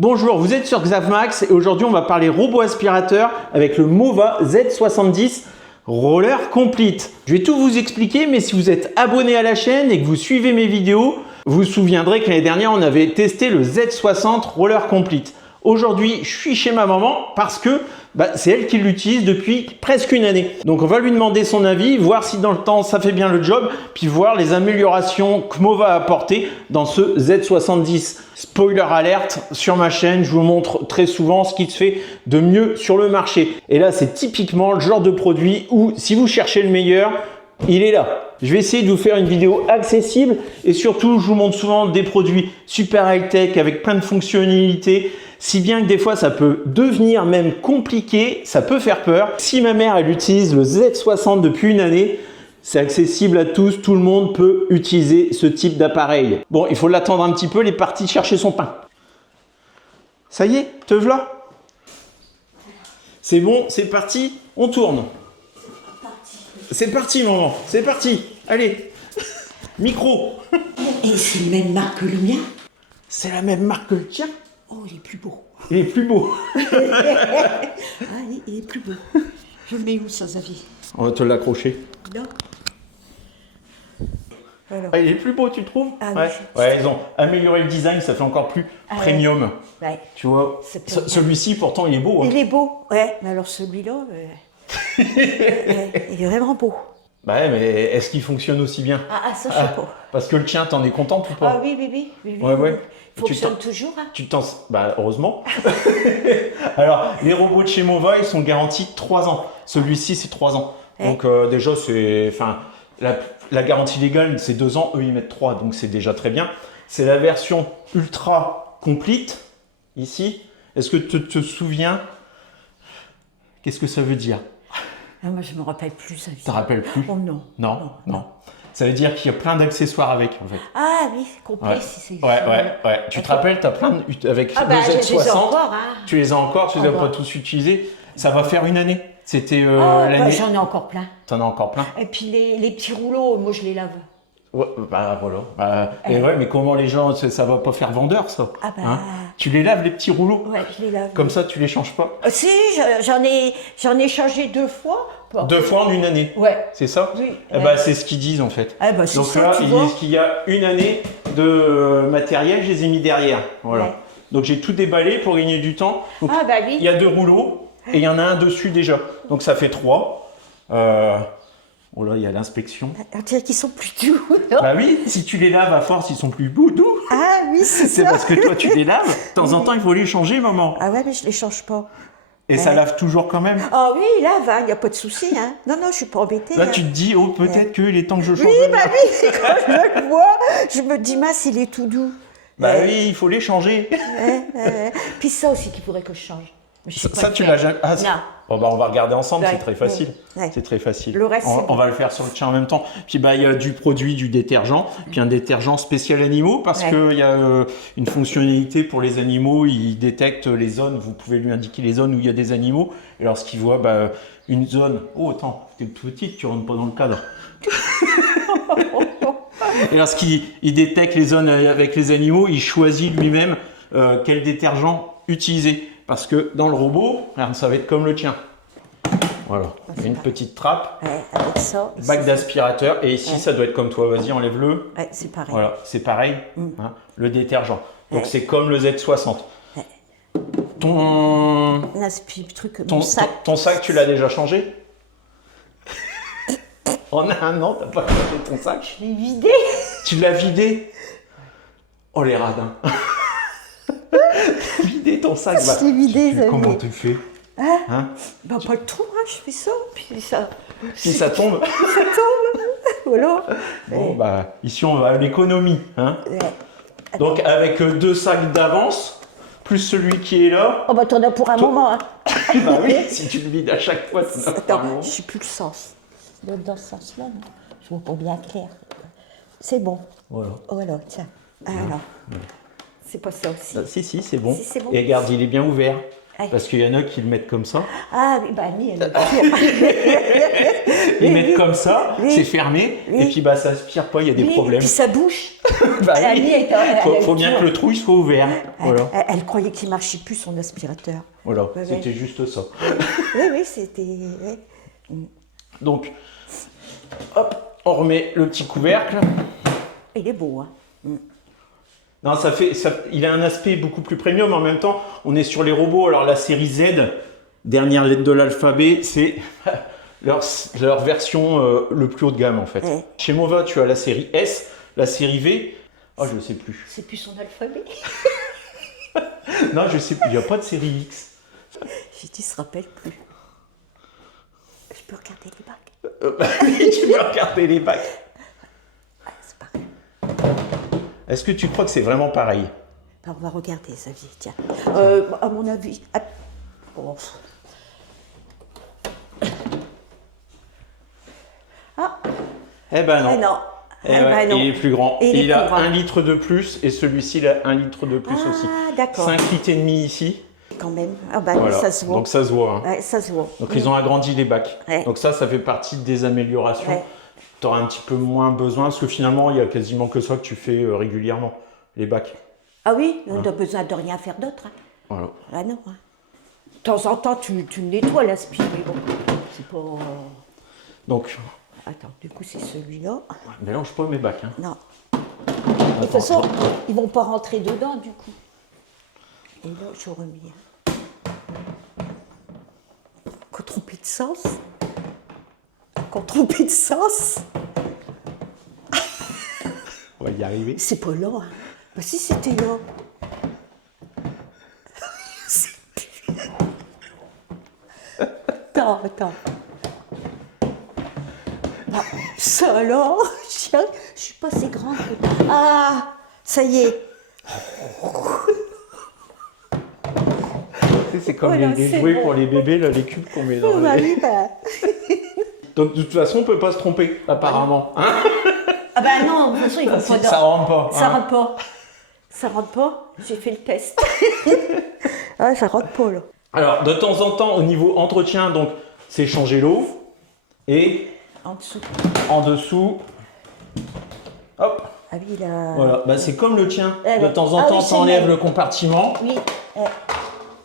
Bonjour, vous êtes sur Xavmax et aujourd'hui on va parler robot aspirateur avec le Mova Z70 Roller Complete. Je vais tout vous expliquer, mais si vous êtes abonné à la chaîne et que vous suivez mes vidéos, vous vous souviendrez que l'année dernière on avait testé le Z60 Roller Complete. Aujourd'hui, je suis chez ma maman parce que c'est elle qui l'utilise depuis presque une année. Donc on va lui demander son avis, voir si dans le temps ça fait bien le job, puis voir les améliorations que Mova a apportées dans ce Z70. Spoiler alerte, sur ma chaîne, je vous montre très souvent ce qui se fait de mieux sur le marché. Et là, c'est typiquement le genre de produit où si vous cherchez le meilleur, il est là. Je vais essayer de vous faire une vidéo accessible et surtout, je vous montre souvent des produits super high-tech avec plein de fonctionnalités. Si bien que des fois, ça peut devenir même compliqué, ça peut faire peur. Si ma mère, elle utilise le Z60 depuis une année, c'est accessible à tous, tout le monde peut utiliser ce type d'appareil. Bon, il faut l'attendre un petit peu, elle est partie chercher son pain. Ça y est, te voilà. C'est bon, c'est parti, on tourne. C'est parti, maman, c'est parti. Allez, micro. Et c'est la même marque que le mien? C'est la même marque que le tien? Oh, il est plus beau. Il est plus beau. Il est plus beau. Je le mets où sans avis? On va te l'accrocher. Non. Alors. Ah, il est plus beau, tu trouves? Ah, ouais. Oui, Ouais, ils ont amélioré le design, ça fait encore plus premium. Ouais. Tu vois, C'est celui-ci, pourtant, il est beau. Hein. Il est beau, ouais. Mais alors celui-là, il est vraiment beau. Bah ouais, mais est-ce qu'il fonctionne aussi bien? Ah, ça, je sais pas. Parce que le tien, t'en es contente ou pas? Ah oui. Ouais. Il fonctionne toujours, hein. Tu t'en... Bah, heureusement. Alors, les robots de chez Mova, ils sont garantis 3 ans. Celui-ci, c'est 3 ans. Ouais. Donc, déjà, c'est... Enfin, la garantie légale, c'est 2 ans. Eux, ils mettent 3. Donc, c'est déjà très bien. C'est la version ultra complete, ici. Est-ce que tu te souviens? Qu'est-ce que ça veut dire? Ah, moi, je me rappelle plus ça. Tu te rappelles plus? Oh non. Non. Ça veut dire qu'il y a plein d'accessoires avec, en fait. Ah oui, complet. Ouais. Tu te rappelles, tu as plein avec le Z60. je les ai encore, hein. Tu les as encore, tu les as pas tous utilisés. Ça va faire une année. C'était l'année. J'en ai encore plein. T'en as encore plein. Et puis les petits rouleaux, moi, je les lave. Ouais, voilà. Et ouais, mais comment les gens, ça va pas faire vendeur, ça? Tu les laves, les petits rouleaux? Ouais, je les lave. Comme ça, tu les changes pas? Si, j'en ai changé 2 fois. 2 fois en une année? Ouais. C'est ça? Oui. C'est ce qu'ils disent, en fait. Donc ça, là, ils disent qu'il y a une année de matériel, je les ai mis derrière. Voilà. Ouais. Donc, j'ai tout déballé pour gagner du temps. Donc, oui. Il y a 2 rouleaux et il y en a un dessus déjà. Donc, ça fait 3. Oh là, il y a l'inspection. On dirait qu'ils sont plus doux. Bah oui, si tu les laves à force, ils sont plus doux. Ah oui, c'est ça. C'est parce que toi, tu les laves. De temps en temps, il faut les changer, maman. Ah ouais, mais je les change pas. Et ça lave toujours quand même? Ah oui, il lave, il n'y a pas de souci. Hein. Non, je suis pas embêtée. Là, tu te dis, oh, peut-être qu'il est temps que je change. Oui, oui, quand je le vois, je me dis, mince, il est tout doux. Oui, il faut les changer. Puis ça aussi qu'il faudrait que je change. Ça, tu l'as jamais... Non. Bon, on va regarder ensemble, c'est très facile. Ouais. C'est très facile. Le reste, on va le faire sur le tien en même temps. Puis il y a du produit, du détergent, puis un détergent spécial animaux parce qu'il y a une fonctionnalité pour les animaux. Il détecte les zones, vous pouvez lui indiquer les zones où il y a des animaux. Et lorsqu'il voit une zone... Oh, attends, t'es petite, tu rentres pas dans le cadre. Et lorsqu'il détecte les zones avec les animaux, il choisit lui-même quel détergent utiliser. Parce que dans le robot, ça va être comme le tien. Voilà, une petite trappe, avec ça, bac d'aspirateur. Et ici, ça doit être comme toi. Vas-y, enlève-le. Ouais, c'est pareil. Voilà, c'est pareil, hein, le détergent. Donc, c'est comme le Z60. Ton sac, tu l'as déjà changé? En un an, t'as pas changé ton sac? Je l'ai vidé. Tu l'as vidé? Oh, les radins. Vider ton sac. Je l'ai vidé, ça. Comment tu fais? Pas le trou, je fais ça, puis ça... Si ça tombe. Ça tombe, voilà. Bon, ici, on va à l'économie. Hein. Donc, avec 2 sacs d'avance, plus celui qui est là. Oh, t'en as pour un moment, hein. Oui, si tu le vides à chaque fois, t'en as pour un moment. Je sais plus le sens. Dans ce sens-là, je vois pas bien clair. C'est bon. Voilà, tiens. Alors, c'est pas ça aussi. Si, c'est bon. Si, c'est bon. Et regarde, il est bien ouvert. Ouais. Parce qu'il y en a qui le mettent comme ça. Ah oui, bah oui, elle Ils mettent comme ça, oui. c'est fermé, Oui. et puis bah ça aspire pas, il y a des problèmes. Puis sa bouche. Bah La oui. mienne, elle Faut bien que le trou il soit ouvert. Voilà. Elle croyait qu'il marchait plus son aspirateur. Voilà, Ouais, c'était ouais. juste ça. Oui, c'était. Ouais. Donc, hop, on remet le petit couvercle. Il est beau, hein. Non, il a un aspect beaucoup plus premium. En même temps, on est sur les robots. Alors la série Z, dernière lettre de l'alphabet, c'est leur version le plus haut de gamme en fait. Ouais. Chez Mova, tu as la série S, la série V. Oh, je ne sais plus. C'est plus son alphabet. Non, je sais plus. Il n'y a pas de série X. J'ai dit, se rappelle plus. Je peux regarder les bacs. Tu peux regarder les bacs. Ah, c'est pareil. Est-ce que tu crois que c'est vraiment pareil? Ben, on va regarder, Xavier, tiens. À mon avis. Oh. Ah, Eh ben non. eh non. Eh Eh ouais, ben non. il est plus grand. Il est Il a plus grand. 1 litre de plus et celui-ci il a 1 litre de plus aussi. Ah, d'accord. 5 litres et demi ici. Quand même. Ah, bah, Voilà. ça se voit. Donc ça se voit. Hein. Ouais, ça se voit. Donc ils ont agrandi les bacs. Ouais. Donc ça fait partie des améliorations. Ouais. Tu auras un petit peu moins besoin parce que finalement il y a quasiment que ça que tu fais régulièrement, les bacs. Ah oui, on n'a besoin de rien faire d'autre. Hein. Voilà. Ah non. Hein. De temps en temps, tu nettoies l'aspire, mais bon, c'est pas. Donc, Attends, du coup, c'est celui-là. mélange pas mes bacs. Hein. Non. De toute façon, ils vont pas rentrer dedans, du coup. Et là, je remets. Encore trompé de sens. Encore trompé de sens. On va y arriver. C'est pas là. Hein. Bah si, c'était là. Attends. Ah, ça là, je suis pas assez grande. Ah, ça y est. Tu sais, c'est comme Voilà, les c'est jouets bon. pour les bébés, là, les cubes qu'on met dans Oh, bah le... oui, bah. Donc de toute façon, on peut pas se tromper, apparemment. Hein, Ah bah non, de toute façon, ils vont pas ça rentre pas. Ça hein. rentre pas. Ça rentre pas. J'ai fait le test. Ah, ça rentre pas là. Alors, de temps en temps, au niveau entretien, donc, c'est changer l'eau. Et En dessous. en dessous, hop, Ah oui, là. voilà. Bah, c'est comme le tien. Eh De ben. temps en Ah temps, oui, c'est t'enlèves bien. le compartiment, Oui,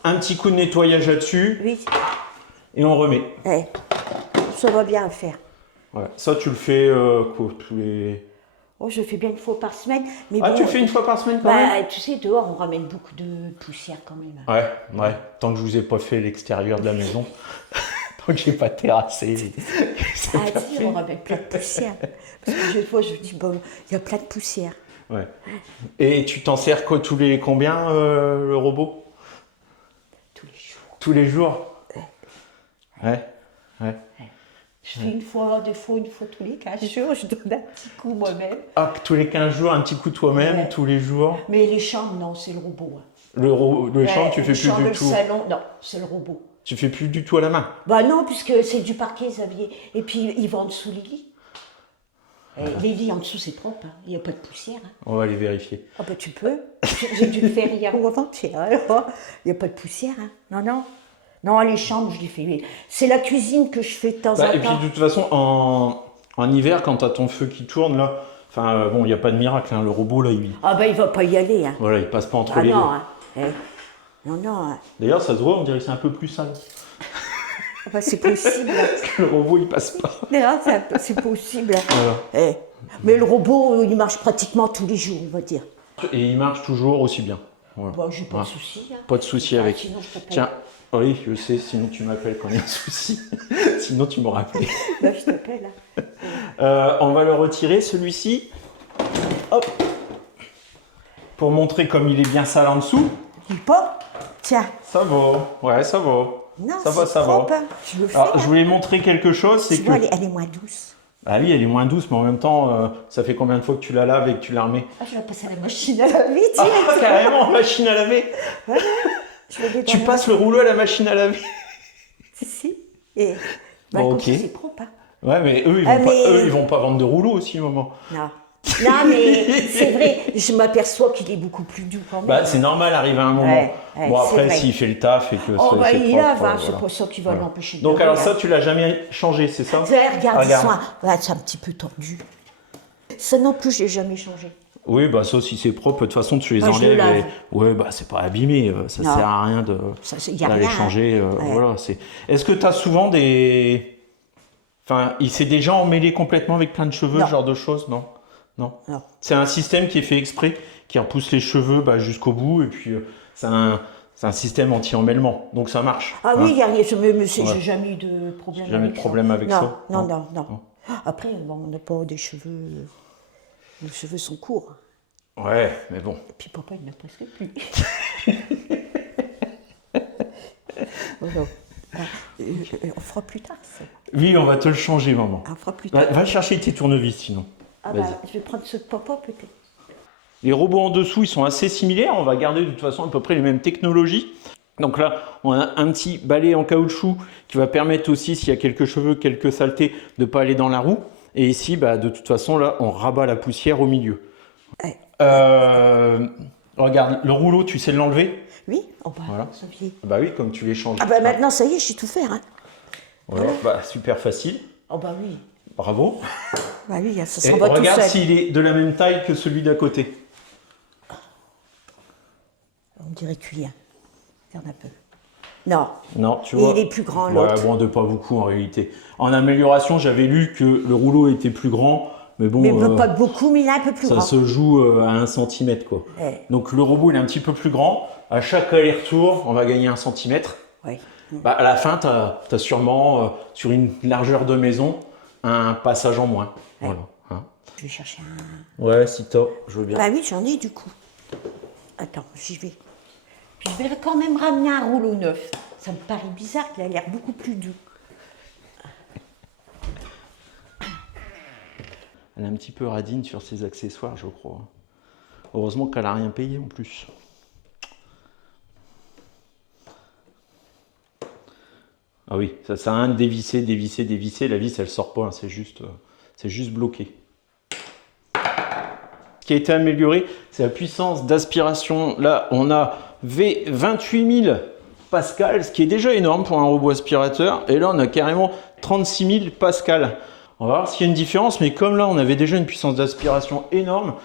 un petit coup de nettoyage là-dessus, oui. et on remet. Ça va bien à faire. Voilà. Ça, tu le fais quoi, tous les... Oh, je fais bien une fois par semaine. Mais Ah, bon, tu le fais une fois par semaine quand bah, même? tu sais, dehors, on ramène beaucoup de poussière quand même. Ouais. Tant que je vous ai pas fait l'extérieur de la maison, tant que j'ai pas terrassé. c'est Ah, pas si, fait. on ramène plein de poussière. Parce que des fois, je me dis, bon, il y a plein de poussière. Ouais. Et tu t'en sers quoi, tous les combien, le robot? Tous les jours. Tous les jours? Ouais. Je fais une fois tous les 15 jours, je donne un petit coup moi-même. Hop, tous les 15 jours, un petit coup toi-même, Ouais. tous les jours. Mais les chambres, non, c'est le robot. Hein. Le champ, tu fais les plus chambres, du le tout. salon, non, c'est le robot. Tu fais plus du tout à la main. Bah non, puisque c'est du parquet, Xavier. Et puis, ils vont en dessous les lits. Et les lits en dessous, c'est propre. Hein. Il n'y a pas de poussière. Hein. On va aller vérifier. Ah bah tu peux. J'ai dû le faire hier ou avant-hier. Alors, il n'y a pas de poussière. Hein. Non. Non, les chambres, je les fais. C'est la cuisine que je fais de temps en Et puis temps. de toute façon, en hiver, quand tu as ton feu qui tourne, là, enfin bon, il n'y a pas de miracle, hein, le robot, là, Ah bah il va pas y aller. Hein. voilà, il passe pas entre Ah les non. deux. Hein. Non. Hein. D'ailleurs, ça se voit, on dirait que c'est un peu plus sale. Ah bah, c'est possible. Le robot, il passe pas. Non, c'est possible. Voilà. Mais le robot, il marche pratiquement tous les jours, on va dire. Et il marche toujours aussi bien. Voilà. Bon, j'ai pas de Voilà. soucis. Hein. Pas de souci avec. Sinon, je t'appelle. Tiens, oui, je sais, sinon tu m'appelles quand il y a un souci. Sinon, tu m'auras appelé. Là, je t'appelle. Hein. On va le retirer, celui-ci. Hop. Pour montrer comme il est bien sale en dessous. Dis pas. Tiens. Ça va. Ouais, ça va. Non, ça va, c'est ça propre, va. hein. Je le fais. Alors, hein. je voulais montrer quelque chose, c'est Tu que... vois, elle est moins douce. Ah oui, elle est moins douce, mais en même temps, ça fait combien de fois que tu la laves et que tu la remets? Ah, je vais passer à la machine à laver, Ah, tiens. carrément, machine à laver. Je vais aller dans Tu la passes le rouleau à la machine à laver. Si. Et Bon, comme ok. ça, c'est propre. Hein. Ouais, mais eux, Ah, mais- ils vont pas vendre de rouleau aussi, au moment. Non. Non, mais c'est vrai, je m'aperçois qu'il est beaucoup plus doux quand même. Bah, c'est normal, arrive à un moment. Ouais, Bon, c'est après, vrai. s'il fait le taf et que Oh, bah, c'est il propre, lave, hein, voilà. c'est pas ça qui va l'empêcher de Donc, laver, alors hein. ça, tu l'as jamais changé, c'est ça? Regarde, Regarde. ouais, c'est un petit peu tendu. Ça non plus, je l'ai jamais changé. Oui, bah ça, si c'est propre, de toute façon, tu les Moi, je le enlèves. lave. Ouais, bah c'est pas abîmé, ça Non. sert à rien de Y a d'aller rien, hein. changer. Ouais. Voilà, c'est. Est-ce que tu as souvent des. Enfin, il s'est déjà emmêlé complètement avec plein de cheveux, Non. ce genre de choses? Non. Non. Non. C'est un système qui est fait exprès, qui repousse les cheveux jusqu'au bout, et puis c'est un système anti-emmêlement, donc ça marche. Ah hein. oui, y a rien, j'ai Ouais. jamais eu de problème Jamais de avec problème ça. avec non, ça? Non, Non. non, non, Non. Après, bon, on n'a pas des cheveux. Les cheveux sont courts. Ouais, mais bon. Et puis papa, il n'a presque plus. Voilà. On fera plus tard, ça. Oui, on va te le changer, maman. On fera plus tard. Va chercher tes tournevis, sinon. Ah Vas-y. bah, je vais prendre ce de papa, peut-être. Les robots en dessous, ils sont assez similaires. On va garder de toute façon à peu près les mêmes technologies. Donc là, on a un petit balai en caoutchouc qui va permettre aussi, s'il y a quelques cheveux, quelques saletés, de ne pas aller dans la roue. Et ici, de toute façon, là, on rabat la poussière au milieu. Ouais. Regarde, le rouleau, tu sais l'enlever? Oui, oh bah, Voilà. ça vieillit. Bah oui, comme tu les changes. Ah bah maintenant, ça y est, je sais tout faire. Hein. Voilà, super facile. Oh bah oui. Bravo. Bah oui, ça Et s'en va tout regarde seul. s'il est de la même taille que celui d'à côté. On dirait qu'il y a. Regarde un peu. Non. Non, tu Et vois. il est plus grand, Ouais, l'autre. bon, de pas beaucoup en réalité. En amélioration, j'avais lu que le rouleau était plus grand, mais bon, Mais pas beaucoup, mais il est un peu plus ça grand. se joue à 1 cm quoi. Ouais. Donc le robot il est un petit peu plus grand. À chaque aller-retour, on va gagner 1 cm. Oui. À la fin, tu as sûrement sur une largeur de maison un passage en moins. Ouais. Voilà. Hein. Je vais chercher un. Ouais, si t'as, je veux bien. Bah oui, j'en ai du coup. Attends, j'y vais. Puis je vais quand même ramener un rouleau neuf. Ça me paraît bizarre, il a l'air beaucoup plus doux. Elle est un petit peu radine sur ses accessoires, je crois. Heureusement qu'elle a rien payé en plus. Ah oui, ça sert à rien de dévisser, dévisser, dévisser. La vis, elle sort pas, hein, c'est juste bloqué. Ce qui a été amélioré, c'est la puissance d'aspiration. Là, on a 28 000 pascal, ce qui est déjà énorme pour un robot aspirateur. Et là, on a carrément 36 000 pascal. On va voir s'il y a une différence, mais comme là, on avait déjà une puissance d'aspiration énorme,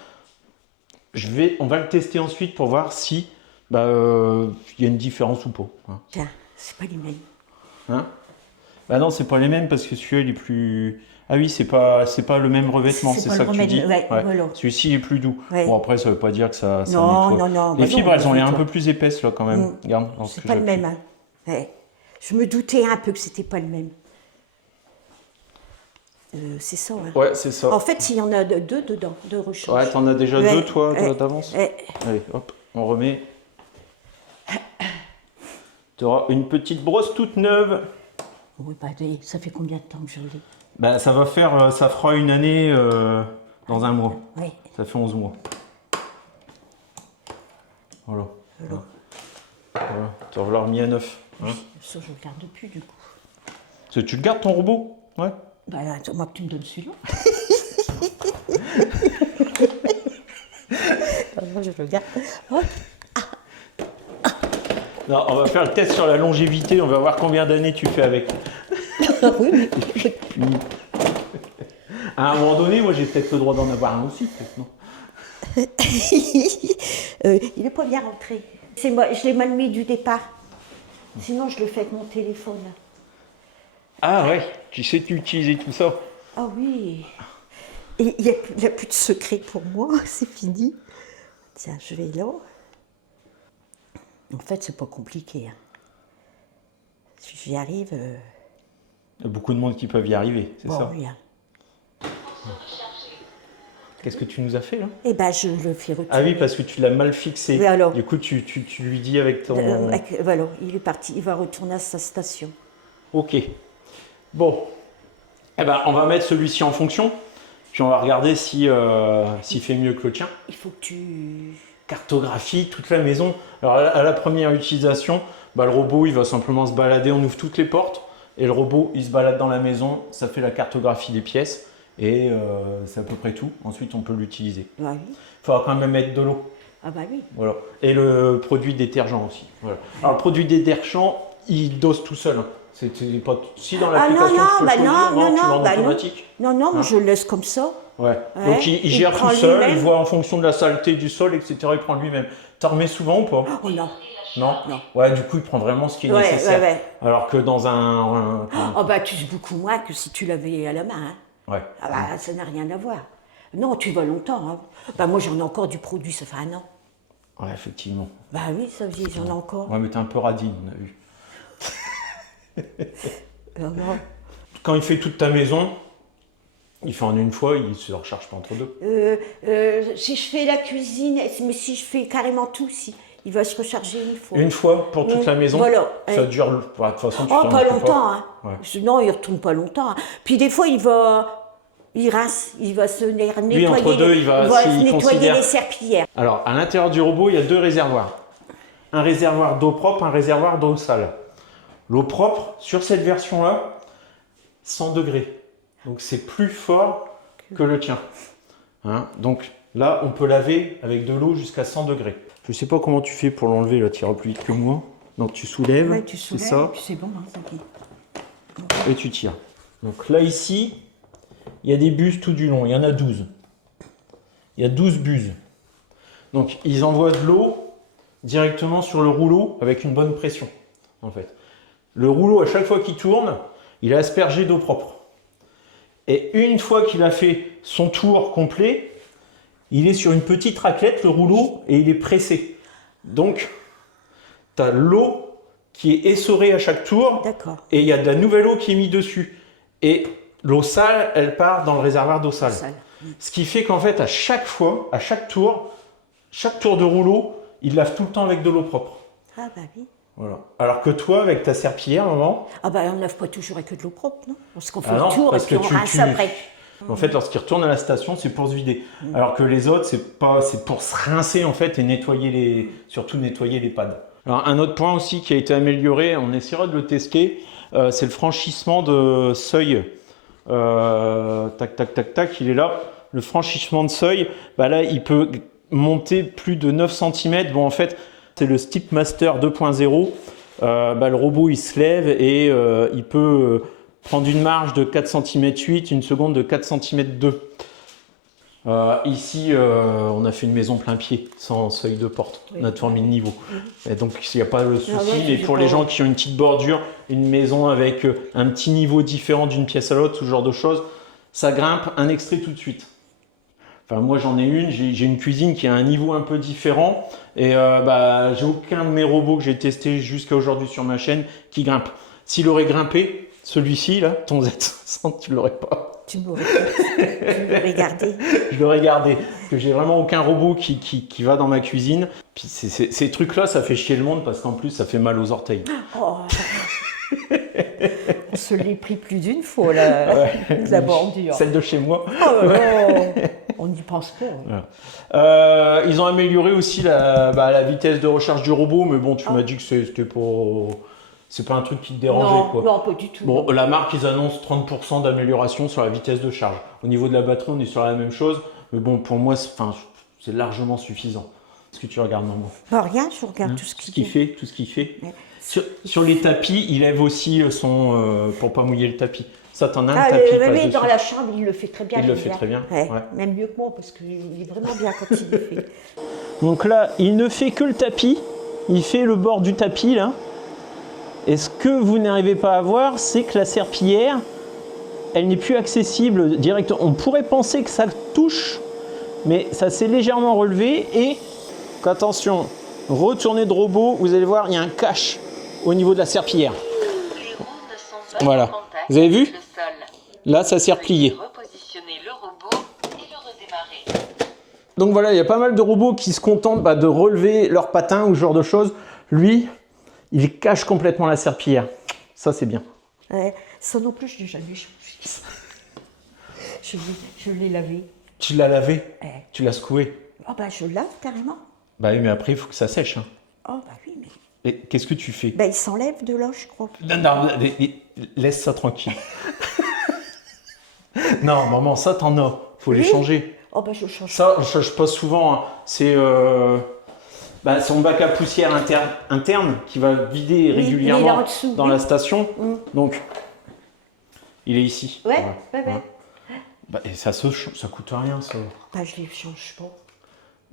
on va le tester ensuite pour voir si il y a une différence ou pas. Hein. Tiens, c'est pas les mêmes. Hein? Bah non, c'est pas les mêmes parce que celui-là, il est plus... Ah oui, c'est pas le même revêtement, c'est pas ça le que tu dis. ouais, voilà. Celui-ci est plus doux. Ouais. Bon, après, ça veut pas dire que ça Non, nettoie. non, non. Les bah fibres, non, elles ont l'air un nettoie. peu plus épaisses, là, quand même. Regarde. dans ce C'est que pas le j'appuie. même. Hein. Ouais. Je me doutais un peu que c'était pas le même. C'est ça. Hein. Ouais, c'est ça. En fait, il y en a deux dedans, deux rechanges. Ouais, t'en as déjà Ouais, deux, toi, ouais, d'avance. ouais. Allez, hop, on remet. Tu auras une petite brosse toute neuve. Oui, bah, ça fait combien de temps que je l'ai? Bah, ça fera une année dans un mois. Oui. Ça fait 11 mois. Voilà. Voilà. Tu vas l'avoir mis à neuf. Hein. Ça, je ne le garde plus du coup. Parce que tu le gardes ton robot? Ouais. Bah, là, moi que tu me donnes celui-là. Moi, je le garde. Hop. Non, on va faire le test sur la longévité, on va voir combien d'années tu fais avec. Oui, mais... À un moment donné, moi j'ai peut-être le droit d'en avoir un aussi, peut-être, non? il n'est pas bien rentré. C'est moi, je l'ai mal mis du départ. Sinon, je le fais avec mon téléphone. Ah ouais, tu sais utiliser tout ça. Ah oui. Et il n'y a plus de secret pour moi, c'est fini. Tiens, je vais là. En fait, c'est pas compliqué. Hein. Si j'y arrive... Il y a beaucoup de monde qui peuvent y arriver, c'est ça? Oui, hein. Qu'est-ce que tu nous as fait là? Eh ben, je le fais retourner. Ah oui, parce que tu l'as mal fixé. Oui, alors. Du coup, tu lui dis avec ton... Voilà, il est parti, il va retourner à sa station. Ok. Bon. Eh ben, on va mettre celui-ci en fonction. Puis on va regarder s'il fait mieux que le tien. Il faut que tu... Cartographie toute la maison. Alors à la première utilisation, le robot il va simplement se balader, on ouvre toutes les portes et le robot il se balade dans la maison, ça fait la cartographie des pièces Et c'est à peu près tout. Ensuite, on peut l'utiliser. Bah Il oui. faudra quand même mettre de l'eau. Ah bah oui. Voilà. Et le produit détergent aussi. Voilà. Alors, le produit détergent, il dose tout seul. Hein. C'est pas... Si dans l'application, tu peux choisir, tu vas en automatique. Non, moi je le laisse comme ça. Ouais. Ouais. Donc, il gère tout seul, il voit en fonction de la saleté du sol, etc. Il prend lui-même. T'en remets souvent ou pas? Oh non. Non. Non. Ouais, du coup, il prend vraiment ce qui est nécessaire. Ouais. Alors que dans un... Oh bah tu sais beaucoup moins que si tu l'avais à la main. Hein. Ouais. Ah bah ça n'a rien à voir. Non, tu vas longtemps. Hein. Bah moi j'en ai encore du produit, ça fait 1 an. Ouais, effectivement. Bah oui, ça faisait, j'en ai encore. Ouais, mais t'es un peu radine, on a vu. Non. Quand il fait toute ta maison, il fait en une fois, il se recharge pas entre deux. Si je fais la cuisine, mais si je fais carrément tout, si, il va se recharger une fois. Une fois pour toute la maison. Voilà. Ça dure. De toute façon, tu Oh, t'en pas occupes longtemps. Hein. Ouais. Non, il retourne pas longtemps. Hein. Puis des fois, il rince, il va se nettoyer, Lui, entre deux, il va se nettoyer considère... les serpillères. Alors, à l'intérieur du robot, il y a 2 réservoirs. Un réservoir d'eau propre, un réservoir d'eau sale. L'eau propre, sur cette version-là, 100 degrés. Donc, c'est plus fort que le tien. Hein? Donc, là, on peut laver avec de l'eau jusqu'à 100 degrés. Je ne sais pas comment tu fais pour l'enlever, là, tu iras plus vite que moi. Donc, tu soulèves, Ouais, tu soulèves, c'est ça, et puis c'est bon, hein, ça et tu tires. Donc là, ici, il y a des buses tout du long. Il y en a 12. Il y a 12 buses. Donc, ils envoient de l'eau directement sur le rouleau avec une bonne pression, en fait. Le rouleau, à chaque fois qu'il tourne, il est aspergé d'eau propre. Et une fois qu'il a fait son tour complet, il est sur une petite raclette, le rouleau, et il est pressé. Donc, tu as l'eau qui est essorée à chaque tour, D'accord. et il y a de la nouvelle eau qui est mise dessus. Et l'eau sale, elle part dans le réservoir d'eau sale. Ce qui fait qu'en fait, à chaque fois, à chaque tour de rouleau, il lave tout le temps avec de l'eau propre. Ah bah oui. Voilà. Alors que toi, avec ta serpillière, maman... Ah bah on ne lave pas toujours avec de l'eau propre, non? Parce qu'on fait non, le tour et parce puis que on rince après. En fait, lorsqu'il retourne à la station, c'est pour se vider. Alors que les autres, c'est pour se rincer en fait et nettoyer surtout nettoyer les pads. Alors un autre point aussi qui a été amélioré, on essaiera de le tester, c'est le franchissement de seuil. Tac, il est là. Le franchissement de seuil, bah là, il peut monter plus de 9 cm. Bon, en fait, c'est le Stipmaster 2.0. Le robot, il se lève et il peut prendre une marge de 4 cm 8, une seconde de 4 cm 2. Ici, on a fait une maison plein pied, sans seuil de porte. Oui. On a formé le niveau. Et donc, il n'y a pas de souci. Mais pour les gens qui ont une petite bordure, une maison avec un petit niveau différent d'une pièce à l'autre, ce genre de choses, ça grimpe un extrait tout de suite. Enfin, moi, j'en ai une. J'ai une cuisine qui a un niveau un peu différent. Et j'ai aucun de mes robots que j'ai testé jusqu'à aujourd'hui sur ma chaîne qui grimpe. S'il aurait grimpé, celui-ci, là, ton Z60, tu ne l'aurais pas. Tu l'aurais gardé. Je l'aurais gardé. Parce que j'ai vraiment aucun robot qui va dans ma cuisine. Puis ces trucs-là, ça fait chier le monde parce qu'en plus, ça fait mal aux orteils. Oh. On se l'est pris plus d'une fois, la bordure. Celle de chez moi. Oh, on n'y pense pas. Ouais. Ils ont amélioré aussi la vitesse de recharge du robot. Mais bon, tu m'as dit que c'était pour... C'est pas un truc qui te dérangeait, non, quoi. Non, pas du tout. Bon, la marque, ils annoncent 30% d'amélioration sur la vitesse de charge. Au niveau de la batterie, on est sur la même chose. Mais bon, pour moi, c'est largement suffisant. Est-ce que tu regardes, maman? Bah, rien, je regarde tout ce qu'il fait. Tout ce qu'il fait. Ouais. Sur les tapis, il lève aussi son... pour pas mouiller le tapis. Ça, t'en as un tapis. Oui, dans la chambre, il le fait très bien. Il le fait très bien. Ouais. Ouais. Même mieux que moi, parce qu'il est vraiment bien quand il le fait. Donc là, il ne fait que le tapis. Il fait le bord du tapis, là. Et ce que vous n'arrivez pas à voir, c'est que la serpillière, elle n'est plus accessible directement. On pourrait penser que ça touche, mais ça s'est légèrement relevé. Et attention, retournez de robot, vous allez voir, il y a un cache au niveau de la serpillière. Voilà. Vous avez vu? Là, ça s'est replié. Donc voilà, il y a pas mal de robots qui se contentent de relever leurs patins ou ce genre de choses. Lui, il cache complètement la serpillière. Ça, c'est bien. Ouais, ça non plus, je l'ai jamais changé. Je l'ai lavé. Tu l'as lavé? Ouais. Tu l'as secoué? Oh bah, je lave carrément. Bah oui, mais après, il faut que ça sèche. Hein. Oh bah oui, mais... Et qu'est-ce que tu fais? Bah, il s'enlève de là, je crois. Non, laisse ça tranquille. Non, maman, ça, t'en as. Faut les Oui. changer. Oh, bah, je change. Ça, je pose souvent. Hein. C'est son bac à poussière interne qui va vider il est régulièrement là en dessous, dans oui. la station. Mm. Donc, il est ici. Ouais, Voilà. ouais. Bah, et ça coûte rien, ça. Bah, je les change pas.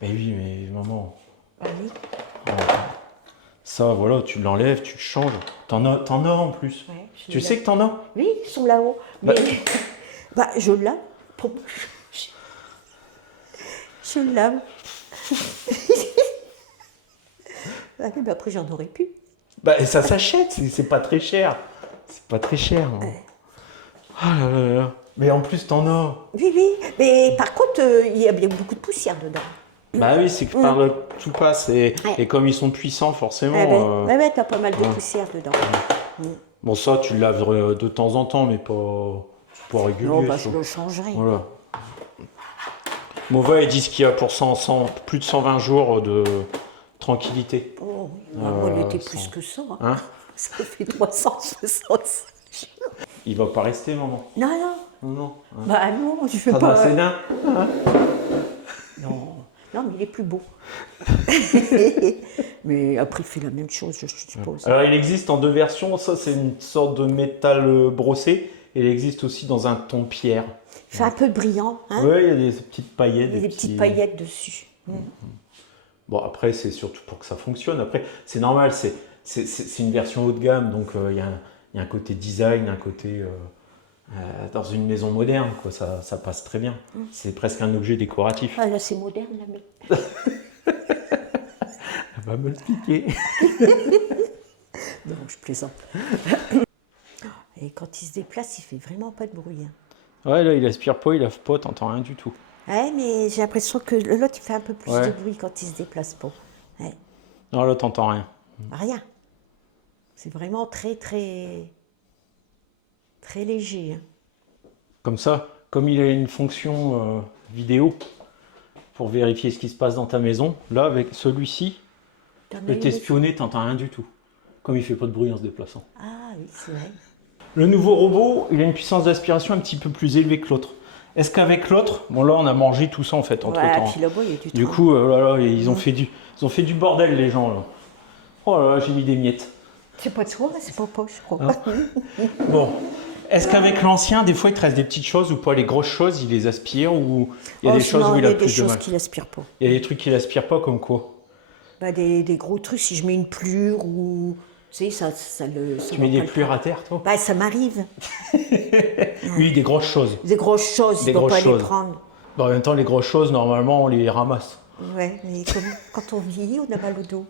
Mais oui, mais maman. Ah oui. Ça, voilà, tu l'enlèves, tu le changes. T'en as en plus. Ouais, je Tu les sais lave. que t'en as? Oui, ils sont là-haut. Bah- Mais bah, je lave. Pour... Je lave. Ah oui, mais après, j'en aurais plus. Bah, et ça s'achète, c'est pas très cher. C'est pas très cher. Hein. Ah là là là. Mais en plus, t'en as. Oui, oui. Mais par contre, il y a bien beaucoup de poussière dedans. Bah oui, c'est que par le tout passe. Et Ouais. comme ils sont puissants, forcément. Ouais, t'as pas mal de poussière dedans. Bon, ça, tu le laves de temps en temps, mais pas régulier. Non, bah, ça. je le changerai. Voilà. Mova, ils disent qu'il y a pour plus de 120 jours de tranquillité. Oh, moi, il était sans- plus que ça. Hein. Hein? Ça fait 360. Il va pas rester, maman. Non, non. Non. Hein. Bah non, je fais T'en pas. as assez d'un. Non. Non, mais il est plus beau. Mais après, il fait la même chose, je suppose. Alors, il existe en deux versions. Ça, c'est une sorte de métal brossé. Et il existe aussi dans un ton pierre. Il fait un peu brillant, hein. Ouais, il y a des petites paillettes. Il y a des petites paillettes dessus. Bon, après, c'est surtout pour que ça fonctionne. Après, c'est normal, c'est une version haut de gamme, donc il y a un côté design, un côté dans une maison moderne, quoi. Ça passe très bien. C'est presque un objet décoratif. Ah, là, c'est moderne, là, mais... Elle va me l'expliquer. Non, je plaisante. Et quand il se déplace, il fait vraiment pas de bruit. Hein. Ouais, là, il aspire pas, il lave pas, t'entends rien du tout. Ouais, mais j'ai l'impression que l'autre, il fait un peu plus Ouais. de bruit quand il se déplace pas. Ouais. Non, là, t'entends rien. Rien. C'est vraiment très, très... très léger. Hein. Comme ça, comme il a une fonction vidéo pour vérifier ce qui se passe dans ta maison, là, avec celui-ci, T'en as peut une t'espionner, t'entends rien du tout. Comme il fait pas de bruit en se déplaçant. Ah oui, c'est vrai. Le nouveau robot, il a une puissance d'aspiration un petit peu plus élevée que l'autre. Est-ce qu'avec l'autre, bon là on a mangé tout ça en fait entre Ouais, temps. puis là-bas, il y a du Du temps. coup, là, ils ont fait du bordel les gens là. Oh là là, j'ai mis des miettes. C'est pas toi, c'est pas je crois. Bon, est-ce qu'avec l'ancien, des fois il te reste des petites choses ou pas? Les grosses choses, il les aspire ou il y a des choses où il a plus de mal? qui l'aspirent pas. Il y a des trucs qu'il aspire pas comme quoi? Bah, des gros trucs, si je mets une plure ou... Tu sais, ça le... ça Tu va mets pas des le plures faire. à terre toi? Bah, ça m'arrive. Oui, des grosses choses. Des grosses choses, Des il ne doit grosses pas les choses. prendre. Bon, en même temps, les grosses choses, normalement, on les ramasse. Ouais, mais quand on vieillit, on a mal au dos.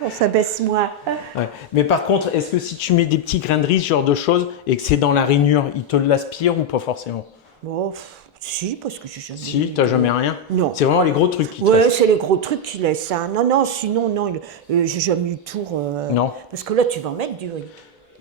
On s'abaisse moins. Ouais. Mais par contre, est-ce que si tu mets des petits grains de riz, ce genre de choses, et que c'est dans la rainure, il te l'aspire ou pas forcément? Bon, si, parce que j'ai jamais... Si, t'as jamais rien? Non. C'est vraiment les gros trucs qui te Ouais, restent. c'est les gros trucs qui laissent. Hein. Non, sinon, non, j'ai jamais eu le tour. Non. Parce que là, tu vas en mettre du riz.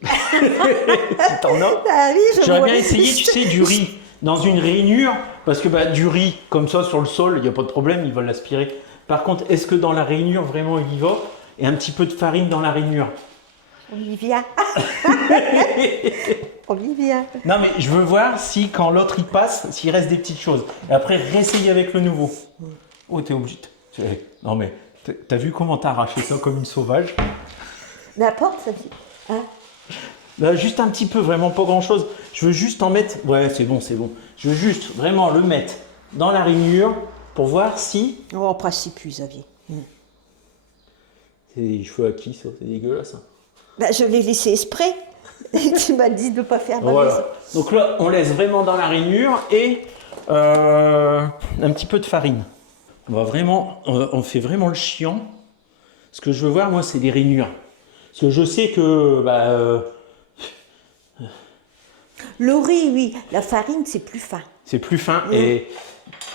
Si t'en as. Ah oui, je J'aurais vois. bien essayé, tu sais, du riz dans une rainure, parce que du riz, comme ça, sur le sol, il n'y a pas de problème, il va l'aspirer. Par contre, est-ce que dans la rainure, vraiment, il y va? Et un petit peu de farine dans la rainure. Olivia. Olivia. Non, mais je veux voir si, quand l'autre il passe, s'il reste des petites choses. Et après, réessayer avec le nouveau. Oh, t'es obligé. Non, mais t'as vu comment t'as arraché ça comme une sauvage? Mais apporte, ça dit. Hein? Là, juste un petit peu, vraiment pas grand chose. Je veux juste en mettre. Ouais, c'est bon, c'est bon. Je veux juste vraiment le mettre dans la rainure pour voir si. Oh, en principe, plus, Xavier. C'est des cheveux à qui ça? C'est dégueulasse. Hein. Bah, je l'ai laissé exprès. Tu m'as dit de ne pas faire ma maison. Voilà. Donc là, on laisse vraiment dans la rainure et un petit peu de farine. On fait vraiment le chiant. Ce que je veux voir, moi, c'est les rainures. Parce que je sais que. Le riz, oui. La farine, c'est plus fin. C'est plus fin et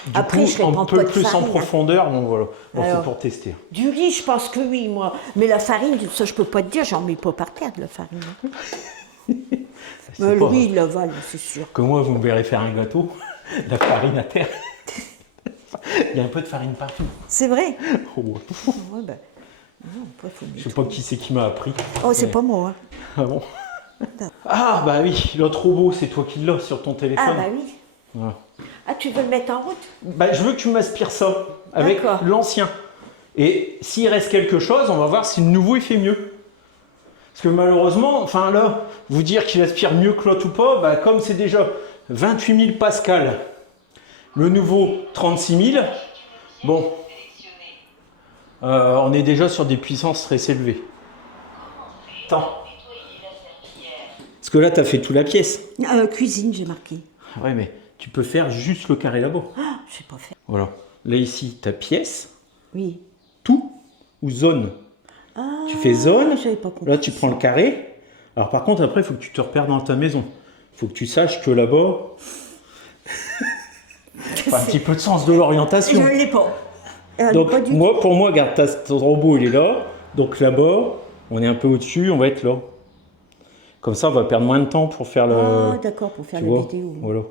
du Après, coup, je un répands peu pas de plus en farine, hein. profondeur. Bon, voilà. Bon, Alors. c'est pour tester. Du riz, je pense que oui, moi. Mais la farine, ça, je peux pas te dire, j'en mets pas par terre de la farine. C'est Le pas- riz, il l'avale, c'est sûr. Que moi, vous me verrez faire un gâteau, la farine à terre. Il y a un peu de farine partout. C'est vrai. Oh, ouais. Ouais, bah, non, après, faut Je mettre- sais pas qui c'est qui m'a appris. Oh, c'est Mais- pas moi. Hein. Ah bon? Ah bah oui, l'autre robot, c'est toi qui l'as sur ton téléphone. Ah bah oui. Voilà. Ah, tu veux le mettre en route? Bah, je veux que tu m'aspires ça avec D'accord. l'ancien. Et s'il reste quelque chose, on va voir si le nouveau il fait mieux. Parce que malheureusement, enfin là, vous dire qu'il aspire mieux que l'autre ou pas, bah, comme c'est déjà 28 000 pascal, le nouveau 36 000, bon, on est déjà sur des puissances très élevées. Attends. Parce que là, tu as fait toute la pièce. Cuisine, j'ai marqué. Ouais, mais tu peux faire juste le carré labo. Ah, je sais pas faire. Voilà. Là, ici, ta pièce, Oui. tout ou zone. Ah, Tu fais zone, j'avais pas compris là tu prends le carré. Alors par contre après il faut que tu te repères dans ta maison. Il faut que tu saches que là-bas, faut un petit peu de sens de Je l'orientation. ne l'ai pas. Donc Pas du moi, pour moi, regarde, ton robot il est là. Donc là-bas, on est un peu au-dessus, on va être là. Comme ça on va perdre moins de temps pour faire le... Ah, d'accord, pour faire tu la vois, vidéo. voilà.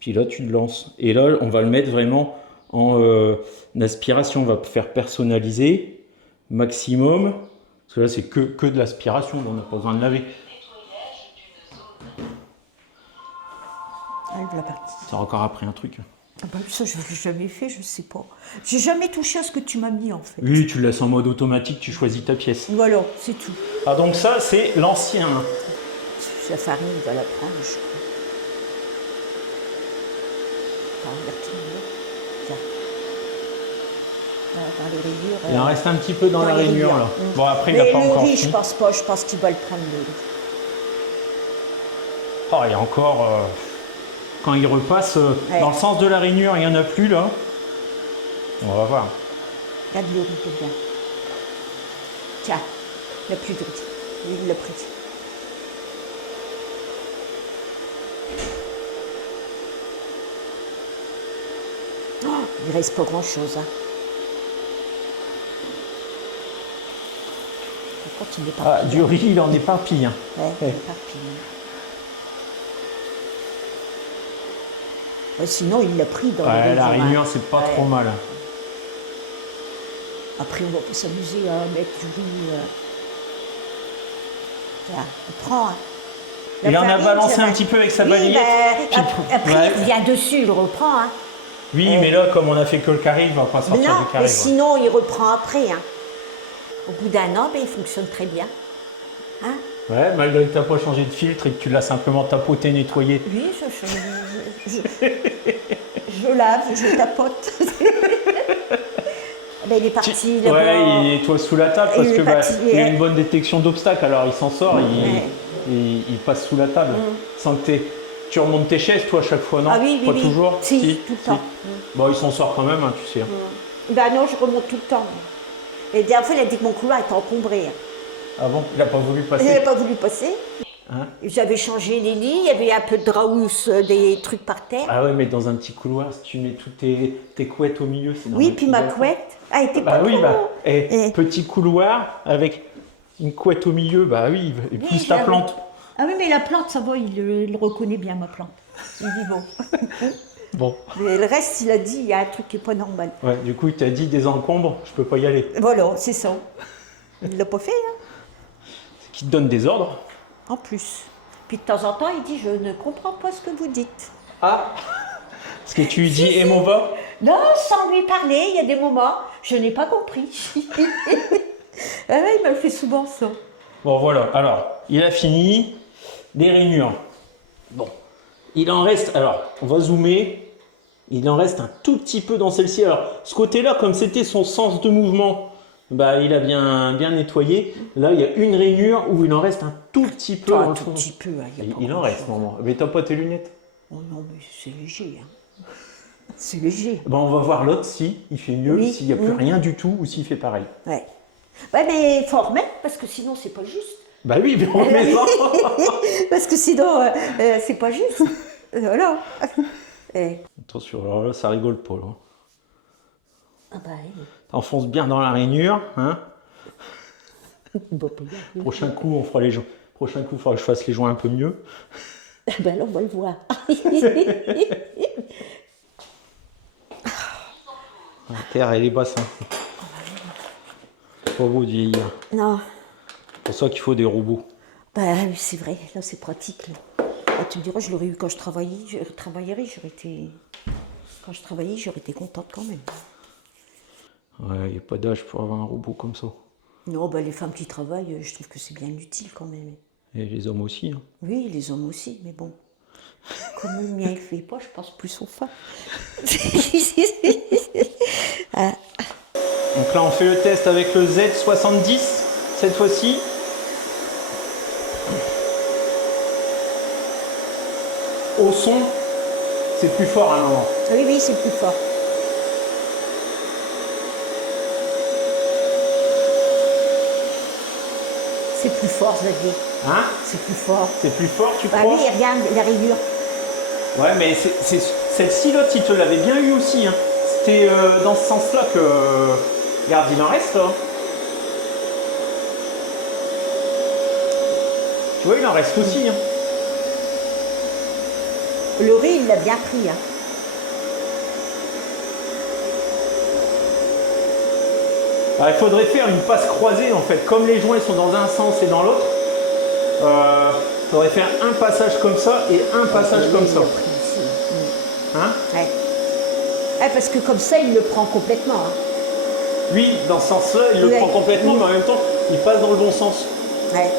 Puis là tu le lances. Et là on va le mettre vraiment en aspiration. On va faire personnaliser. Maximum, parce que là c'est que de l'aspiration, on n'a pas besoin de laver. Ah, la partie. Ça a encore appris un truc. Ah bah, ça, je ne l'ai jamais fait, je sais pas. J'ai jamais touché à ce que tu m'as mis, en fait. Oui, tu le laisses en mode automatique, tu choisis ta pièce. Voilà, c'est tout. Ah donc ça c'est l'ancien. La farine, il va la prendre, je crois. Attends, regarde, tiens. Dans les rainures. Il en reste un petit peu dans la les rainure là. Mm. Bon après il Mais n'a pas le encore riz, je fini. pense pas, je pense qu'il va le prendre, le riz. Oh, il y a encore... quand il repasse Ouais. dans le sens de la rainure, il n'y en a plus là. On va voir. Regarde le riz, c'est bien. Tiens, il n'a plus de riz. Oui, il l'a pris. Oh, il reste pas grand-chose, hein. Par contre, il est pas Ah, du riz, il en éparpille. Hein. Ouais, Ouais. éparpillé. Ouais, sinon, il l'a pris dans Ouais, le la riz, rainure, hein. c'est pas Ouais. trop mal. Après, on va pas s'amuser à mettre du riz. Tiens, il prend. Hein. Il en a farine, balancé c'est un vrai. petit peu avec sa Oui, balayette. ben, Puis- après, ouais. il revient dessus, il reprend. Hein. Oui, mais là, comme on a fait que le carré, il va pas sortir Non, du carré. mais ouais. sinon, il reprend après. Hein. Au bout d'un an, ben, il fonctionne très bien. Hein? Ouais, malgré que tu n'as pas changé de filtre et que tu l'as simplement tapoté, nettoyé. Oui, je lave, je tapote. Ben, il est parti là-bas. Ouais, il est toi sous la table Il parce est que parti, il a ouais. une bonne détection d'obstacles, alors il s'en sort, Ouais. il passe sous la table. Sans que tu remontes tes chaises toi à chaque fois, non? Ah oui, oui, Pas oui. toujours? Si, tout le temps. Bon, il s'en sort quand même, hein, tu sais. Ben non, je remonte tout le temps. Et la dernière fois, il a dit que mon couloir était encombré. Hein. Ah bon? Il n'a pas voulu Il passer? n'avait pas voulu passer. Hein? J'avais changé les lits, il y avait un peu de draousse, des trucs par terre. Ah ouais, mais dans un petit couloir, si tu mets toutes tes couettes au milieu, c'est Oui, normal puis qu'ils ma aillent pas. couette, elle était Bah pas oui, trop... bah, Eh. petit couloir avec une couette au milieu, bah oui, et Oui, plus ta j'avais- plante. Ah oui, mais la plante, ça va, il reconnaît bien ma plante. Il dit bon. Bon, Mais le reste, il a dit, il y a un truc qui n'est pas normal. ouais, du coup, il t'a dit des encombres, je peux pas y aller. Voilà, c'est ça. Il ne l'a pas fait, hein, Qui te donne des ordres. en plus. Puis de temps en temps, il dit, je ne comprends pas ce que vous dites. Ah, parce que tu lui dis, et mon va? Non, sans lui parler, il y a des moments, je n'ai pas compris. Ah ouais, il m'a fait souvent ça. Bon, voilà, alors, il a fini les rainures. Bon, il en reste, alors, on va zoomer. Il en reste un tout petit peu dans celle-ci. Alors, ce côté-là, comme c'était son sens de mouvement, bah, il a bien nettoyé. Là, il y a une rainure où il en reste un tout petit peu. Pas dans un le tout fond. petit peu. Hein, y a pas Il en grand-chose. reste, maman. Mais t'as pas tes lunettes? Oh non, mais c'est léger. Hein. C'est léger. Bon, on va voir l'autre si il fait mieux, Oui. s'il n'y a plus rien du tout ou s'il fait pareil. Ouais. Ouais, mais il faut en remettre parce que sinon, c'est pas juste. Bah oui, mais on met ça. Parce que sinon, c'est pas juste. Voilà. Eh. Attention, alors là, ça rigole pas. Là. Ah bah, oui. T'enfonces bien dans la rainure. Hein. Bon, pas bien. Prochain coup, on fera les joints. Prochain coup, il faudra que je fasse les joints un peu mieux. Ah bah là, on va le voir. La terre, elle est basse. Hein. C'est pas beau de vieillir. Non. C'est pour ça qu'il faut des robots. Bah oui, c'est vrai, là c'est pratique. Là. Ah, tu me diras, je l'aurais eu quand je travaillerais, quand je travaillais, j'aurais été contente quand même. Ouais, il n'y a pas d'âge pour avoir un robot comme ça. Non, bah les femmes qui travaillent, je trouve que c'est bien utile quand même. Et les hommes aussi. Hein. Oui, les hommes aussi, mais bon. Comme le mien, il fait pas, je pense plus aux femmes. Ah. Donc là, on fait le test avec le Z70, cette fois-ci. Au son, c'est plus fort à un moment. Oui, oui, c'est plus fort. C'est plus fort, Xavier. Hein? C'est plus fort. C'est plus fort, tu crois? Ah oui, regarde la rayure. Ouais, mais celle-ci, l'autre, il te l'avait bien eu aussi. Hein. C'était dans ce sens-là que... Regarde, il en reste là. Tu vois, il en reste aussi. Hein. Laurie, il l'a bien pris. Hein. Alors, il faudrait faire une passe croisée en fait. Comme les joints sont dans un sens et dans l'autre, il faudrait faire un passage comme ça et un passage comme ça. Hein? Ouais. Ouais, parce que comme ça, il le prend complètement. Hein. Lui, dans ce sens-là, il le prend complètement, mais en même temps, il passe dans le bon sens. Ouais.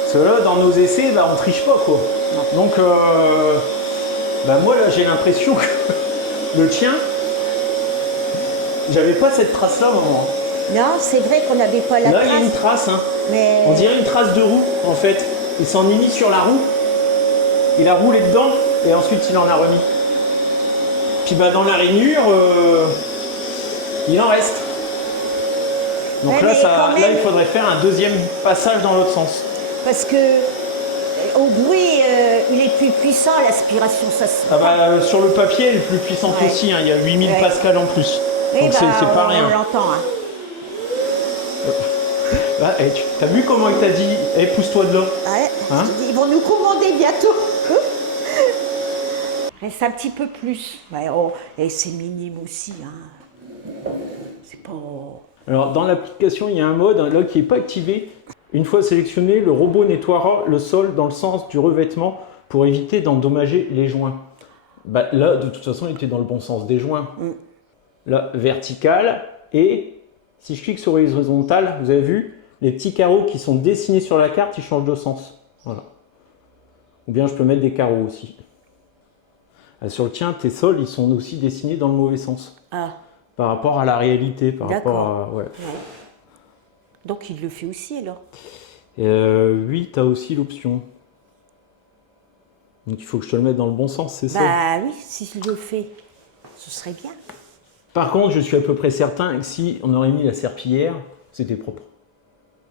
Parce que là, dans nos essais, bah, on triche pas quoi. Non. Donc, bah, moi là, j'ai l'impression que le tien, j'avais pas cette trace-là, maman. Non, c'est vrai qu'on n'avait pas la là, trace. il y a une trace, hein. Mais... On dirait une trace de roue, en fait. Il s'en est mis sur la roue. Il a roulé dedans et ensuite il en a remis. Puis bah, dans la rainure, il en reste. Donc ouais, là, il faudrait faire un deuxième passage dans l'autre sens. Parce que au bruit, il est plus puissant, l'aspiration, ça se... Ah bah, sur le papier, elle est plus puissante aussi. Hein. Il y a 8000 pascal en plus. Et donc bah, c'est pas rien. On l'entend. Hein. Bah, t'as vu comment il t'a dit pousse-toi de là. Ouais, hein? Ils vont nous commander bientôt. C'est un petit peu plus. Ouais, oh, et c'est minime aussi. Hein. C'est pas... Alors dans l'application, il y a un mode là qui n'est pas activé. Une fois sélectionné, le robot nettoiera le sol dans le sens du revêtement pour éviter d'endommager les joints. Bah, là, de toute façon, il était dans le bon sens des joints. Là, vertical. Et si je clique sur horizontal, vous avez vu, les petits carreaux qui sont dessinés sur la carte, ils changent de sens. Voilà. Ou bien je peux mettre des carreaux aussi. Sur le tien, tes sols, ils sont aussi dessinés dans le mauvais sens. Ah. Par rapport à la réalité, par rapport à... Ouais. Donc il le fait aussi alors? Oui, tu as aussi l'option. Donc il faut que je te le mette dans le bon sens, c'est ça? Bah oui, si je le fais, ce serait bien. Par contre, je suis à peu près certain que si on aurait mis la serpillière, c'était propre.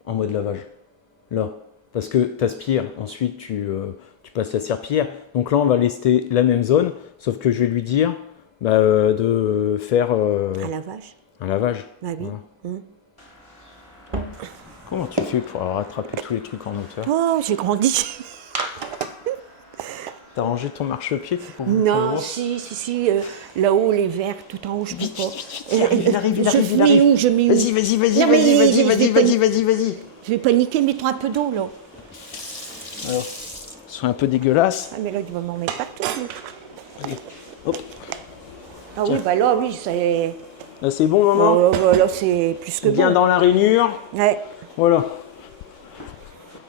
En mode lavage. Là. Parce que tu aspires, ensuite tu passes la serpillière. Donc là, on va laisser la même zone, sauf que je vais lui dire de faire... un lavage. Un lavage. Bah oui. Voilà. Comment tu fais pour rattraper tous les trucs en hauteur? Oh, j'ai grandi. T'as rangé ton marchepied? Non, si, là-haut, les verres, tout en haut, je peux pas. Il arrive. Je mets où? Vas-y. Je vais paniquer, mets-toi un peu d'eau, là. Alors, c'est un peu dégueulasse. Ah, mais là, tu vas m'en mettre partout. Allez, hop. Ah oui, bah là, oui, c'est... Là, c'est bon, maman? Là, c'est plus que bien bon. dans la rainure. Ouais. Voilà.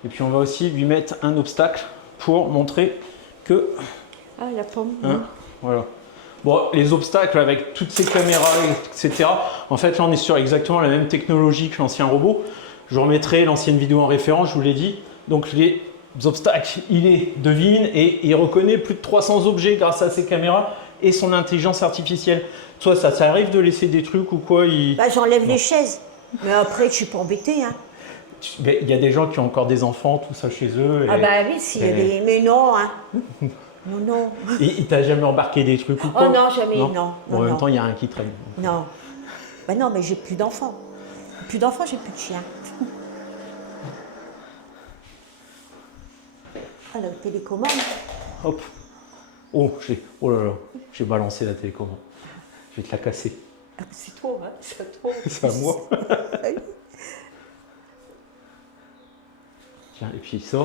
Et puis, on va aussi lui mettre un obstacle pour montrer que... Ah, la pomme. Hein, voilà. Bon, les obstacles avec toutes ces caméras, etc. En fait, là, on est sur exactement la même technologie que l'ancien robot. Je vous remettrai l'ancienne vidéo en référence, je vous l'ai dit. Donc, les obstacles, il les devine et il reconnaît plus de 300 objets grâce à ces caméras et son intelligence artificielle. Toi, ça arrive de laisser des trucs ou quoi? Bah, j'enlève les chaises. Mais après, je suis pas embêtée, hein. Il y a des gens qui ont encore des enfants, tout ça chez eux. Ah bah oui, s'il y a des... Mais non, hein. Non. Et il t'a jamais embarqué des trucs ou quoi? Oh non, jamais, non. En même temps, il y a un qui traîne. Non. Bah non, mais j'ai plus d'enfants. Plus d'enfants, j'ai plus de chiens. Ah, la télécommande. Hop. Oh là là, j'ai balancé la télécommande. Je vais te la casser. Ah, c'est toi, hein. C'est à toi. C'est à moi. Tiens, et puis ça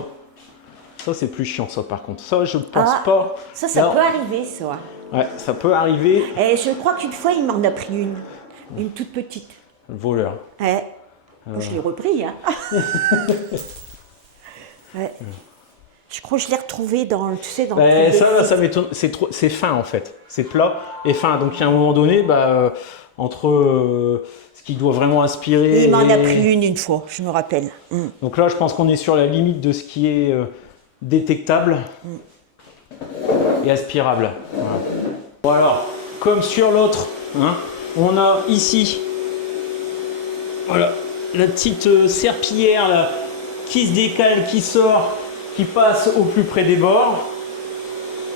c'est plus chiant ça par contre. Ça je pense Ah, pas. Ça Là, peut arriver, ça. ouais, ça peut arriver. Et je crois qu'une fois, il m'en a pris une toute petite. Le voleur. Ouais. Moi, je l'ai repris, hein. Ouais. Je crois que je l'ai retrouvé dans, tu sais, dans. Ben, ça m'étonne. C'est fin en fait. C'est plat et fin. Donc il y a un moment donné, entre ce qui doit vraiment aspirer. Et il m'en a pris une fois, je me rappelle. Donc là, je pense qu'on est sur la limite de ce qui est détectable et aspirable. Voilà. Bon alors, comme sur l'autre, hein, on a ici, voilà, la petite serpillière là, qui se décale, qui sort, qui passe au plus près des bords.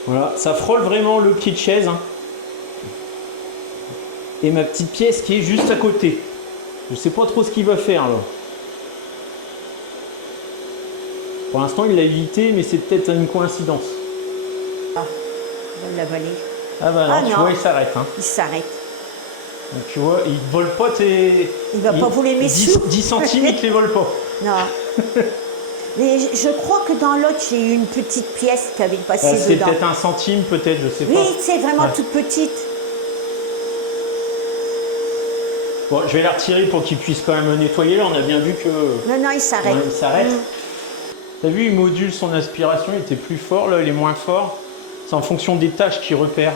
Voilà, ça frôle vraiment le pied de chaise. Hein. Et ma petite pièce qui est juste à côté. Je sais pas trop ce qu'il va faire là. Pour l'instant, il l'a évité, mais c'est peut-être une coïncidence. Ah, on va l'avaler. Ah bah non, Ah tu non. vois, il s'arrête. Hein. Il s'arrête. Donc tu vois, il vole pas tes... Il va pas voler mes 10, sous. 10 centimes, il te les vole pas. Non. Mais je crois que dans l'autre, j'ai eu une petite pièce qui avait passé C'est dedans. peut-être 1 centime, peut-être, je sais pas. Oui, c'est vraiment Ouais. toute petite. Bon, je vais la retirer pour qu'il puisse quand même le nettoyer. Là, on a bien vu que... Non, il s'arrête. Ouais, il s'arrête. T'as vu, il module son aspiration, il était plus fort, là, il est moins fort. C'est en fonction des tâches qu'il repère.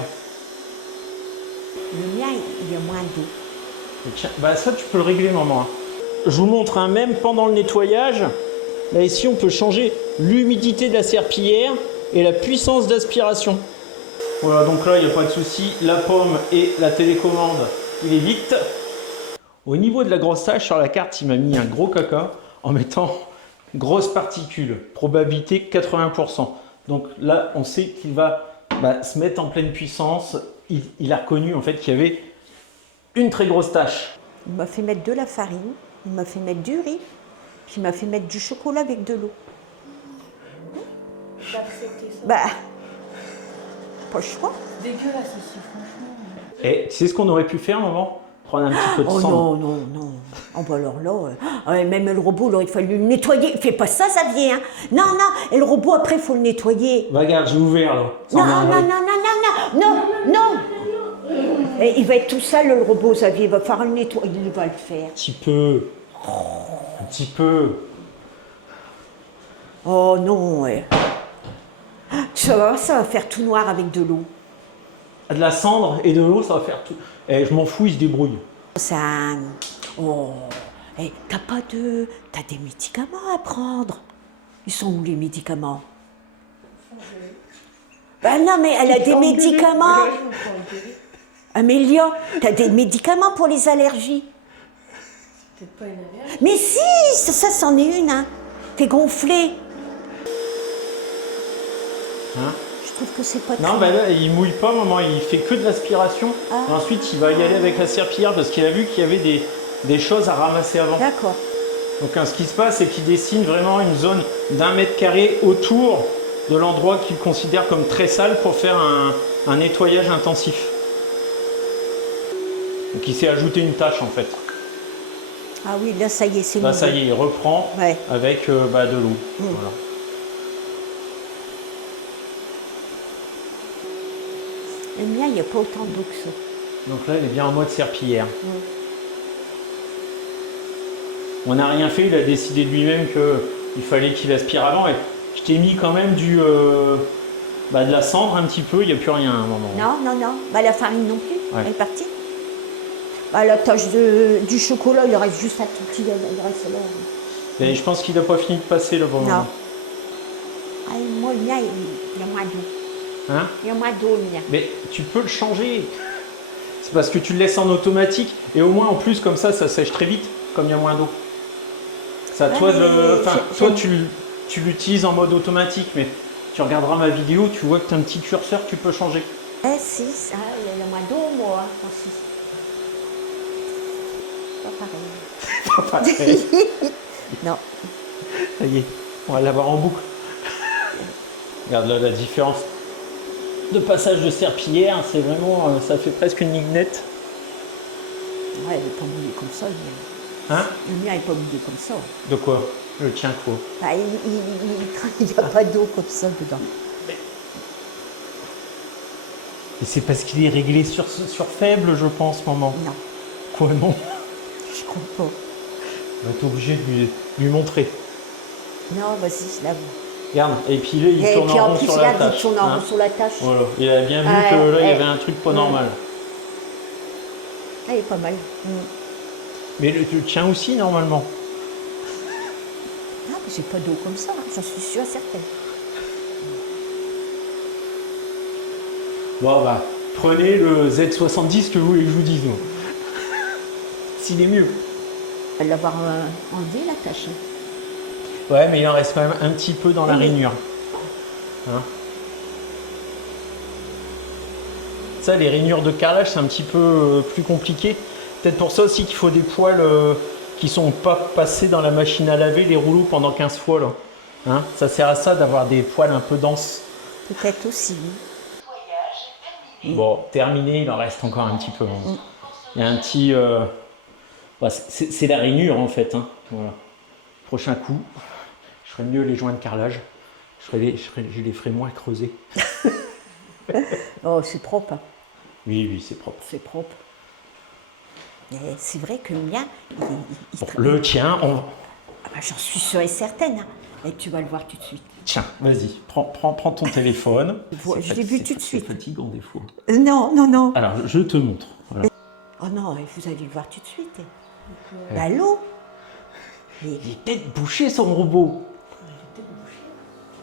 Le mien, il y a moins d'eau. Et tiens, bah ça, tu peux le régler, maman. Je vous montre un même pendant le nettoyage. Là, ici, on peut changer l'humidité de la serpillière et la puissance d'aspiration. Voilà, donc là, il n'y a pas de souci. La pomme et la télécommande, il est vite. Au niveau de la grosse tâche, sur la carte, il m'a mis un gros caca en mettant grosse particule. Probabilité 80%. Donc là, on sait qu'il va se mettre en pleine puissance. Il a reconnu en fait qu'il y avait une très grosse tâche. Il m'a fait mettre de la farine, il m'a fait mettre du riz, puis il m'a fait mettre du chocolat avec de l'eau. J'ai accepté ça. Bah, pas le choix. Dégueulasse aussi, franchement. Et tu sais ce qu'on aurait pu faire, maman? Prendre un petit peu de Oh cendre. non. Oh bah alors là, même le robot, il aurait fallu le nettoyer. Fais pas ça, Xavier. Hein. Non. Et le robot, après, il faut le nettoyer. Bah, regarde, j'ai ouvert là. Ça en a un vrai. Non. Et il va être tout seul, le robot, Xavier. Il va faire le nettoyer. Il va le faire. Un petit peu. Un petit peu. Oh non, ouais. Ça va faire tout noir avec de l'eau. De la cendre et de l'eau, ça va faire tout. Et je m'en fous, il se débrouille. Ça. Oh. Eh, t'as des médicaments à prendre. Ils sont où les médicaments? Ben non, mais elle a des médicaments. Amélia, t'as des médicaments pour les allergies. Peut-être pas une allergie. Mais si, ça c'en est une, hein. T'es gonflé. Hein? Je trouve que c'est pas Non, très... bah là, il mouille pas, maman, il fait que de l'aspiration. Ah. Et ensuite, il va y aller avec la serpillière parce qu'il a vu qu'il y avait des choses à ramasser avant. D'accord. Donc, hein, ce qui se passe, c'est qu'il dessine vraiment une zone d'1 mètre carré autour de l'endroit qu'il considère comme très sale pour faire un nettoyage intensif. Donc, il s'est ajouté une tâche en fait. Ah oui, là, ça y est, c'est Là, nouveau. ça y est, il reprend Ouais. avec de l'eau. Voilà. Le mien, il n'y a pas autant d'eau que ça. Donc là, il est bien en mode serpillière. On n'a rien fait, il a décidé de lui-même qu'il fallait qu'il aspire avant. Et je t'ai mis quand même de la cendre un petit peu, il n'y a plus rien à un moment. Non. Bah, la farine non plus, Ouais. elle est partie. Bah, la tâche du chocolat, il reste juste un tout petit, il reste là. Et je pense qu'il n'a pas fini de passer le bon Non. moment. Ah, moi, le mien, il y a moins d'eau. Hein? Il y a moins d'eau, le mien. Mais tu peux le changer. C'est parce que tu le laisses en automatique et au moins en plus comme ça sèche très vite comme il y a moins d'eau. C'est à Ouais, toi de mais le. Enfin, j'ai- toi tu l'utilises en mode automatique, mais tu regarderas ma vidéo, tu vois que tu as un petit curseur, tu peux changer. Eh si, ça, il y a moins d'eau, moi, aussi. Pas pareil. Pas pareil. Non. Ça y est, on va l'avoir en boucle. Regarde là la différence de passage de serpillière, c'est vraiment, ça fait presque une ligne nette. Ouais, elle n'est pas mouillée comme ça. Hein? Le mien n'est pas mouillé comme ça. De quoi? Le tien quoi. Bah, il n'y a pas d'eau comme ça dedans. Et c'est parce qu'il est réglé sur faible, je pense, maman. Non, Quoi, non? je comprends pas. On va être obligé de lui montrer. Non, vas-y, là. Regarde, et puis là, il Et tourne puis en en rond plus, sur la regarde, il tâche. tourne en hein. rond sur la tâche. Voilà, il a bien vu Ouais, que là, il y ouais. avait un truc pas Ouais. normal. Ah, il est pas mal. Mais le tien aussi, normalement. Ah, mais j'ai pas d'eau comme ça, hein, j'en suis sûre certaine. Bon, bah, prenez le Z70 que vous voulez que je vous dise, moi. S'il est mieux. Elle va l'avoir enlevé la tâche. Hein. Ouais, mais il en reste quand même un petit peu dans la Oui. rainure. Hein. Ça, les rainures de carrelage, c'est un petit peu plus compliqué. Peut-être pour ça aussi qu'il faut des poils qui sont pas passés dans la machine à laver, les rouleaux, pendant 15 fois. Là. Hein, ça sert à ça d'avoir des poils un peu denses. Peut-être aussi. Bon, terminé, il en reste encore un petit peu. Hein. Il y a un petit... ouais, c'est la rainure en fait. Hein. Voilà. Prochain coup, je ferai mieux les joints de carrelage. Je les ferai moins creuser. Oh, c'est propre. Hein. Oui, c'est propre. C'est propre. Mais c'est vrai que le mien, il Bon, le tien, on... Ah bah, j'en suis sûre et certaine. Hein. Et tu vas le voir tout de suite. Tiens, vas-y, prends ton téléphone. Je l'ai vu tout de suite. C'est fatigant des fois. Non. Alors, je te montre. Voilà. Oh non, vous allez le voir tout de suite. Bah, l'eau. Il est peut-être bouché son robot.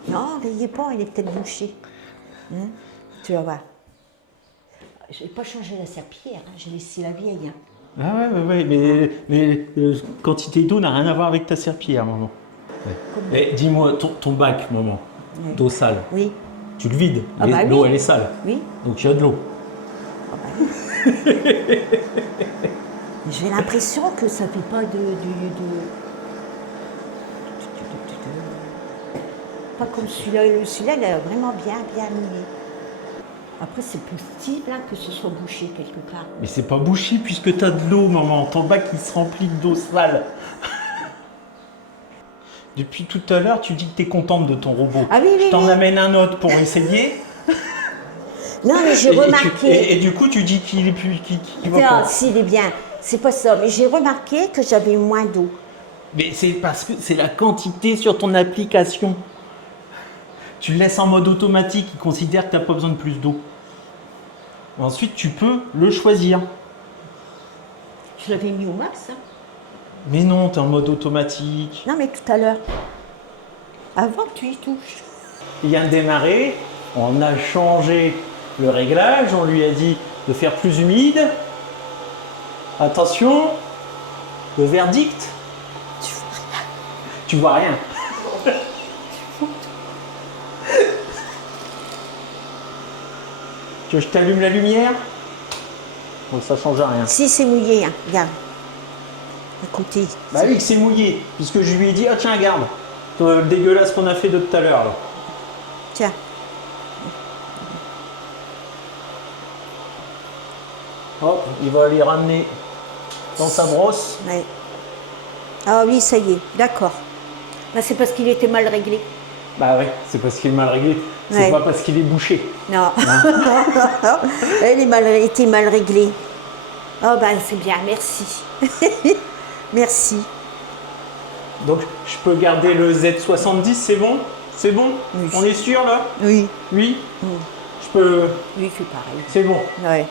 Non, il n'y est pas, il est peut-être bouché. Tu vas voir. Je n'ai pas changé la serpillière, hein, j'ai laissé la vieille. Hein. Ah ouais, mais quantité d'eau n'a rien à voir avec ta serpillière, maman. Ouais. Et dis-moi, ton bac, maman, Oui. d'eau sale, Oui. tu le vides. Ah bah L'eau, oui. elle est sale. Oui. Donc il y a de l'eau. Ah bah oui. J'ai l'impression que ça ne fait pas Pas comme celui-là. Celui-là, il est vraiment bien mouillé. Après, c'est possible hein, que ce soit bouché quelque part. Mais c'est pas bouché puisque tu as de l'eau, maman. Ton bac, il se remplit d'eau sale. Depuis tout à l'heure, tu dis que tu es contente de ton robot. Ah oui, oui, Je t'en oui. amène un autre pour essayer. Non, mais j'ai remarqué. Et du coup, tu dis qu'il est plus, qu'il va Non, pas. s'il est bien. C'est pas ça. Mais j'ai remarqué que j'avais moins d'eau. Mais c'est parce que c'est la quantité sur ton application. Tu le laisses en mode automatique, il considère que tu n'as pas besoin de plus d'eau. Ensuite, tu peux le choisir. Je l'avais mis au max. Hein. Mais non, tu es en mode automatique. Non, mais tout à l'heure. Avant que tu y touches. Il vient de démarrer, on a changé le réglage, on lui a dit de faire plus humide. Attention, le verdict. Tu vois rien. Tu veux que je t'allume la lumière? Bon, ça change rien. Si, c'est mouillé. Hein. Regarde. Écoutez. Bah oui, que c'est mouillé, puisque je lui ai dit, ah tiens, regarde, le dégueulasse qu'on a fait de tout à l'heure. Là. Tiens. Hop, il va aller ramener dans sa brosse. Ouais. Ah oui, ça y est. D'accord. Bah, c'est parce qu'il était mal réglé. Bah ouais, c'est parce qu'il est mal réglé. C'est Ouais. pas parce qu'il est bouché. Non. Elle était mal réglée. Oh, bah, c'est bien. Merci. Merci. Donc, je peux garder le Z70, c'est bon? C'est bon? Oui. On est sûr là? Oui. Oui? Mm. Je peux... Oui, c'est pareil. C'est bon. Ouais.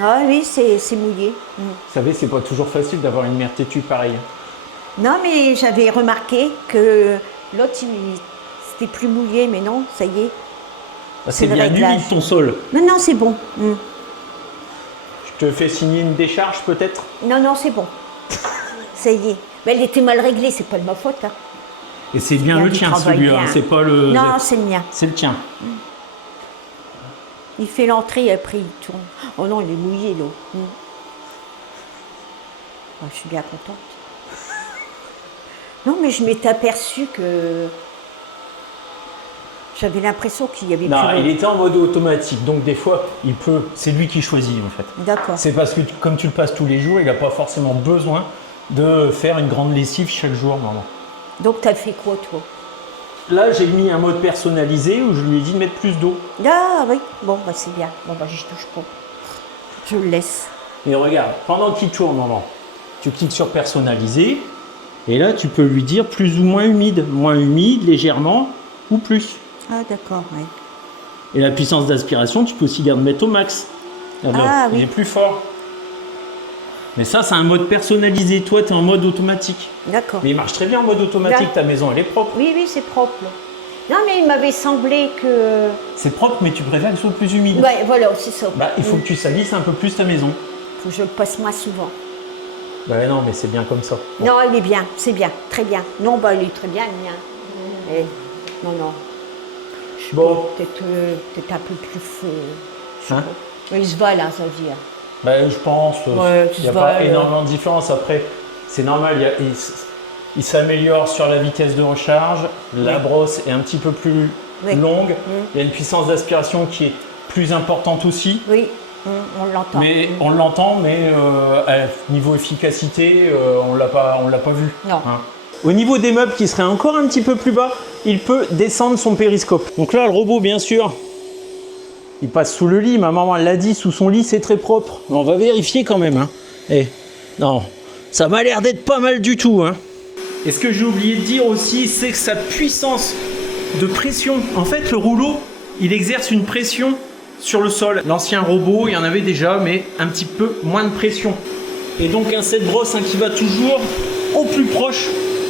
Ah oui, c'est mouillé. Mm. Vous savez, c'est pas toujours facile d'avoir une mère têtue pareille. Non, mais j'avais remarqué que l'autre, c'était plus mouillé, mais non, ça y est. Bah, C'est c'est le bien réglage. humide ton sol. Non, c'est bon. Mm. Je te fais signer une décharge peut-être? Non, c'est bon. Ça y est. Mais elle était mal réglée, c'est pas de ma faute. Hein. Et c'est bien Il y a le du tien travail celui-là, bien. c'est pas le... Non, c'est le mien. C'est le tien. Il fait l'entrée et après il tourne. Oh non, il est mouillé, l'eau. Mm. Oh, je suis bien contente. Non, mais je m'étais aperçue que j'avais l'impression qu'il y avait Non, plus il d'eau. était en mode automatique, donc des fois, il peut... C'est lui qui choisit en fait. D'accord. C'est parce que comme tu le passes tous les jours, il n'a pas forcément besoin de faire une grande lessive chaque jour, maman. Donc, t'as fait quoi, toi? Là, j'ai mis un mode personnalisé où je lui ai dit de mettre plus d'eau. Ah oui, bon, bah c'est bien. Bon, bah je touche pas. Je le laisse. Et regarde, pendant qu'il tourne, maman, tu cliques sur personnaliser. Et là, tu peux lui dire plus ou moins humide, légèrement ou plus. Ah, d'accord, oui. Et la puissance d'aspiration, tu peux aussi mettre au max. Ah, il oui. est plus fort. Mais ça, c'est un mode personnalisé. Toi, tu es en mode automatique. D'accord. Mais il marche très bien en mode automatique. Ta maison, elle est propre. Oui, oui, c'est propre. Là. Non, mais il m'avait semblé que... C'est propre, mais tu préfères qu'elle soit plus humide. Ouais, voilà, c'est ça. Bah, il faut que tu salisses un peu plus ta maison. Faut que je le passe moins souvent. Bah non, mais c'est bien comme ça. Bon. Non, il est bien, c'est bien, très bien. Non, bah il est très bien, le mien. Eh, non, non. Bon. Peut-être un peu plus fou. Hein? Il se va là, ça veut dire. Ben, je pense Ouais, il n'y a pas énormément de différence. Après, c'est normal, il s'améliore sur la vitesse de recharge, la brosse est un petit peu plus longue, il y a une puissance d'aspiration qui est plus importante aussi. Oui, on l'entend. Mais on l'entend, mais niveau efficacité, on l'a pas vu. Non. Hein. Au niveau des meubles qui seraient encore un petit peu plus bas, il peut descendre son périscope. Donc là, le robot, bien sûr, il passe sous le lit. Ma maman l'a dit, sous son lit, c'est très propre. Mais on va vérifier quand même. Hein. Non, ça m'a l'air d'être pas mal du tout. Hein. Et ce que j'ai oublié de dire aussi, c'est que sa puissance de pression. En fait, le rouleau, il exerce une pression sur le sol. L'ancien robot, il y en avait déjà, mais un petit peu moins de pression. Et donc un set brosse qui va toujours au plus proche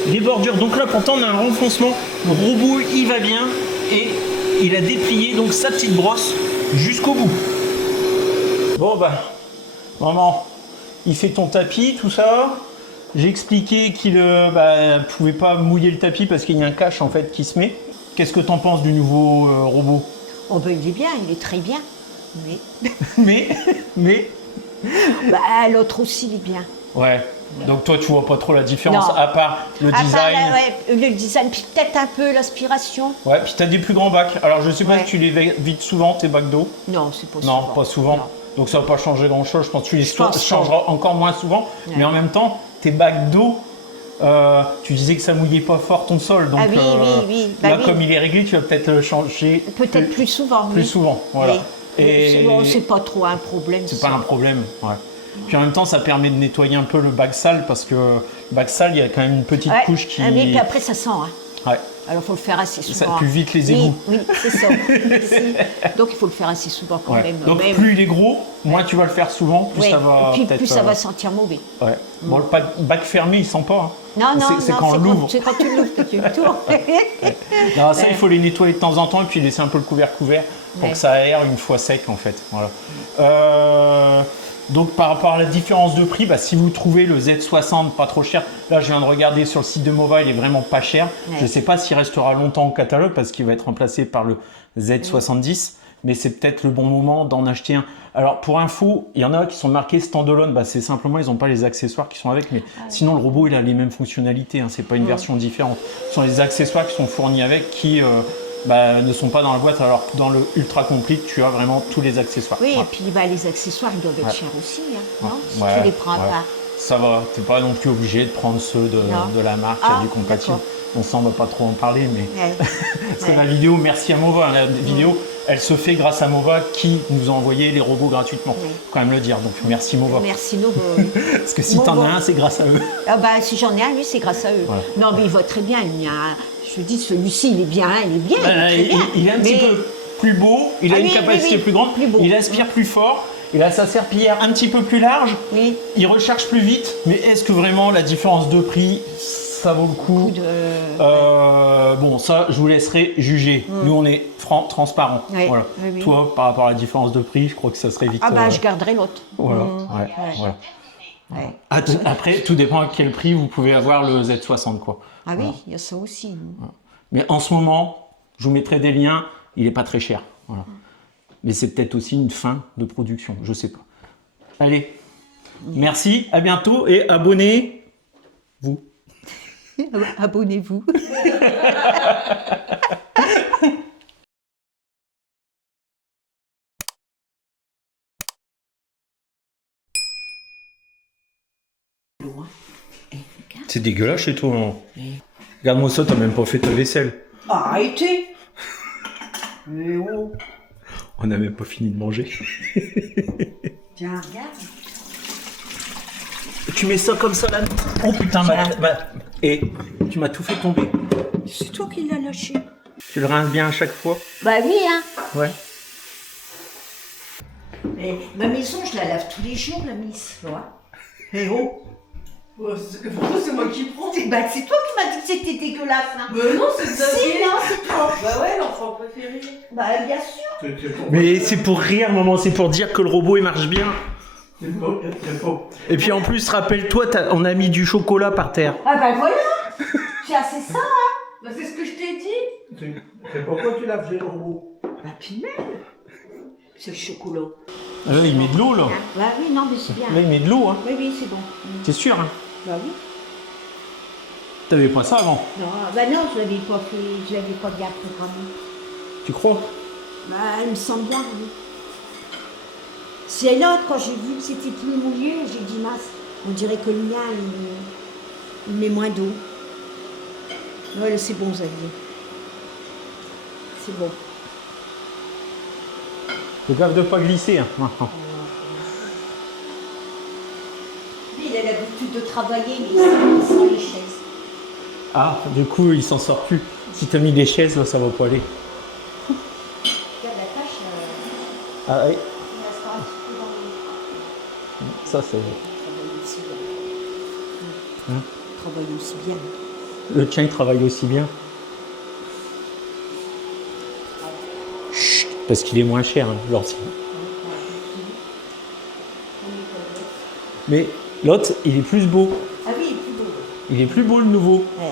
des bordures. Donc là, pourtant, on a un renfoncement. Le robot, il va bien et il a déplié donc sa petite brosse jusqu'au bout. Bon bah, maman, il fait ton tapis, tout ça. J'ai expliqué qu'il ne pouvait pas mouiller le tapis parce qu'il y a un cache en fait qui se met. Qu'est-ce que tu en penses du nouveau robot? Oh ben il est bien, il est très bien. Mais... mais... Bah, l'autre aussi, il est bien. Ouais. Donc toi, tu vois pas trop la différence, Non. à part le design. Le design, puis peut-être un peu l'aspiration. Ouais, puis tu as des plus grands bacs. Alors je sais pas Ouais. si tu les vides souvent, tes bacs d'eau. Non, c'est pas souvent. Non, pas souvent. Non. Donc ça va pas changer grand-chose. Je pense que tu les pense changeras encore moins souvent. Ouais. Mais en même temps, tes bacs d'eau, tu disais que ça mouillait pas fort ton sol. Donc, Ah oui, oui. Bah là, oui. comme il est réglé, tu vas peut-être le changer. Peut-être plus souvent. Plus oui. souvent, voilà. Oui. Et C'est pas trop un problème. c'est ça. pas un problème. Ouais. Puis en même temps, ça permet de nettoyer un peu le bac sale parce que le bac sale, il y a quand même une petite Ouais. couche qui. Ah oui, puis après ça sent. Hein. Ouais. Alors il faut le faire assez Ça souvent. pue vite les égouts. Oui, c'est ça. Donc il faut le faire assez souvent quand Ouais. même. Donc plus il est gros, moins tu vas le faire souvent, plus Ouais. ça va. Et puis peut-être, plus ça va sentir mauvais. Ouais. Bon, le bac fermé, il sent pas. Hein. Non, C'est quand on l'ouvre. C'est quand tu l'ouvres que tu le tournes. Non, ça, il faut les nettoyer de temps en temps et puis laisser un peu le couvert pour Ouais. que ça aère une fois sec en fait. Voilà. Donc par rapport à la différence de prix, si vous trouvez le Z60 pas trop cher, là je viens de regarder sur le site de Mova, il est vraiment pas cher. Ouais. Je ne sais pas s'il restera longtemps au catalogue parce qu'il va être remplacé par le Z70, mais c'est peut-être le bon moment d'en acheter un. Alors pour info, il y en a qui sont marqués standalone, c'est simplement ils n'ont pas les accessoires qui sont avec, mais sinon le robot il a les mêmes fonctionnalités, hein, c'est pas une version différente. Ce sont les accessoires qui sont fournis avec qui ne sont pas dans la boîte, alors que dans le Ultra Complete, tu as vraiment tous les accessoires. Oui, Ouais. et puis les accessoires, ils doivent être chers aussi, hein, non? Si Ouais, tu les prends à ouais. part. Ça va, tu n'es pas non plus obligé de prendre ceux de la marque Ah, du compatible. d'accord. On s'en va pas trop en parler, mais Ouais. parce que la vidéo, merci à Mova, hein, la vidéo, elle se fait grâce à Mova qui nous a envoyé les robots gratuitement. Oui. Faut quand même le dire, donc merci Mova. Merci Novo. Parce que si tu en as un, c'est grâce à eux. Ah bah si j'en ai un, lui, c'est grâce à eux. Voilà. Non, mais il va très bien. Je dis, celui-ci, il est bien, il est bien. Il est un petit peu plus beau, il a Ah une oui, capacité oui, plus grande, plus beau. il aspire plus fort, il a sa serpillière un petit peu plus large, Oui. il recharge plus vite, mais est-ce que vraiment la différence de prix, ça vaut le coup? Bon, ça, je vous laisserai juger. Nous, on est transparent. Oui, Voilà. oui, oui. Toi, par rapport à la différence de prix, je crois que ça serait vite. Ah bah je garderai l'autre. Voilà. Voilà. Après, tout dépend à quel prix vous pouvez avoir le Z60, quoi. Ah oui, il y a ça aussi. Mais en ce moment, je vous mettrai des liens, il n'est pas très cher. Voilà. Mais c'est peut-être aussi une fin de production, je ne sais pas. Allez, merci, à bientôt et abonnez-vous. Abonnez-vous. Loin. C'est dégueulasse chez toi. Hein. Regarde-moi ça, t'as même pas fait ta vaisselle. Arrêtez. Mais oh. On n'a même pas fini de manger. Tiens, regarde. Tu mets ça comme ça là. Oh putain, et tu m'as tout fait tomber. C'est toi qui l'as lâché. Tu le rinces bien à chaque fois? Bah oui, hein. Ouais. Mais ma maison, je la lave tous les jours, la miss. Voilà. Eh oh. C'est moi qui prends. Bah, c'est toi qui m'as dit que c'était dégueulasse. Hein. Mais non, c'est ça. Si, non, c'est toi. Bah ouais, l'enfant préféré. Bah, bien sûr. Mais c'est pour rire, maman, c'est pour dire que le robot il marche bien. Et puis en plus, rappelle-toi, on a mis du chocolat par terre. Ah bah voilà. C'est assez ça, hein. Bah c'est ce que je t'ai dit. C'est pourquoi tu laves le robot? Bah, puis même. C'est le chocolat. Ah là, il met de l'eau là. Bah oui, non, mais c'est bien. Là, il met de l'eau, hein. Oui, oui, c'est bon. T'es sûr, hein? Bah oui. T'avais pas ça avant? Non, bah non, je l'avais pas fait, je l'avais pas bien programmé. Tu crois? Bah, il me semble bien, oui. C'est l'autre, quand j'ai vu que c'était plus mouillé, j'ai dit mince, on dirait que le mien, il met moins d'eau. Ouais, c'est bon, Xavier. C'est bon. Fais gaffe de pas glisser, hein, maintenant. Lui, il a l'habitude de travailler, mais il sans les chaises. Ah, du coup, il s'en sort plus. Si t'as mis des chaises, là, ça va pas aller. Regarde la tâche, Ah oui, il reste un petit peu dans le... ça c'est... Il travaille aussi bien. Le tien, il travaille aussi bien. Chut, parce qu'il est moins cher, hein, l'ancien. Mais l'autre, il est plus beau. Ah oui, il est plus beau. Il est plus beau, le nouveau. Eh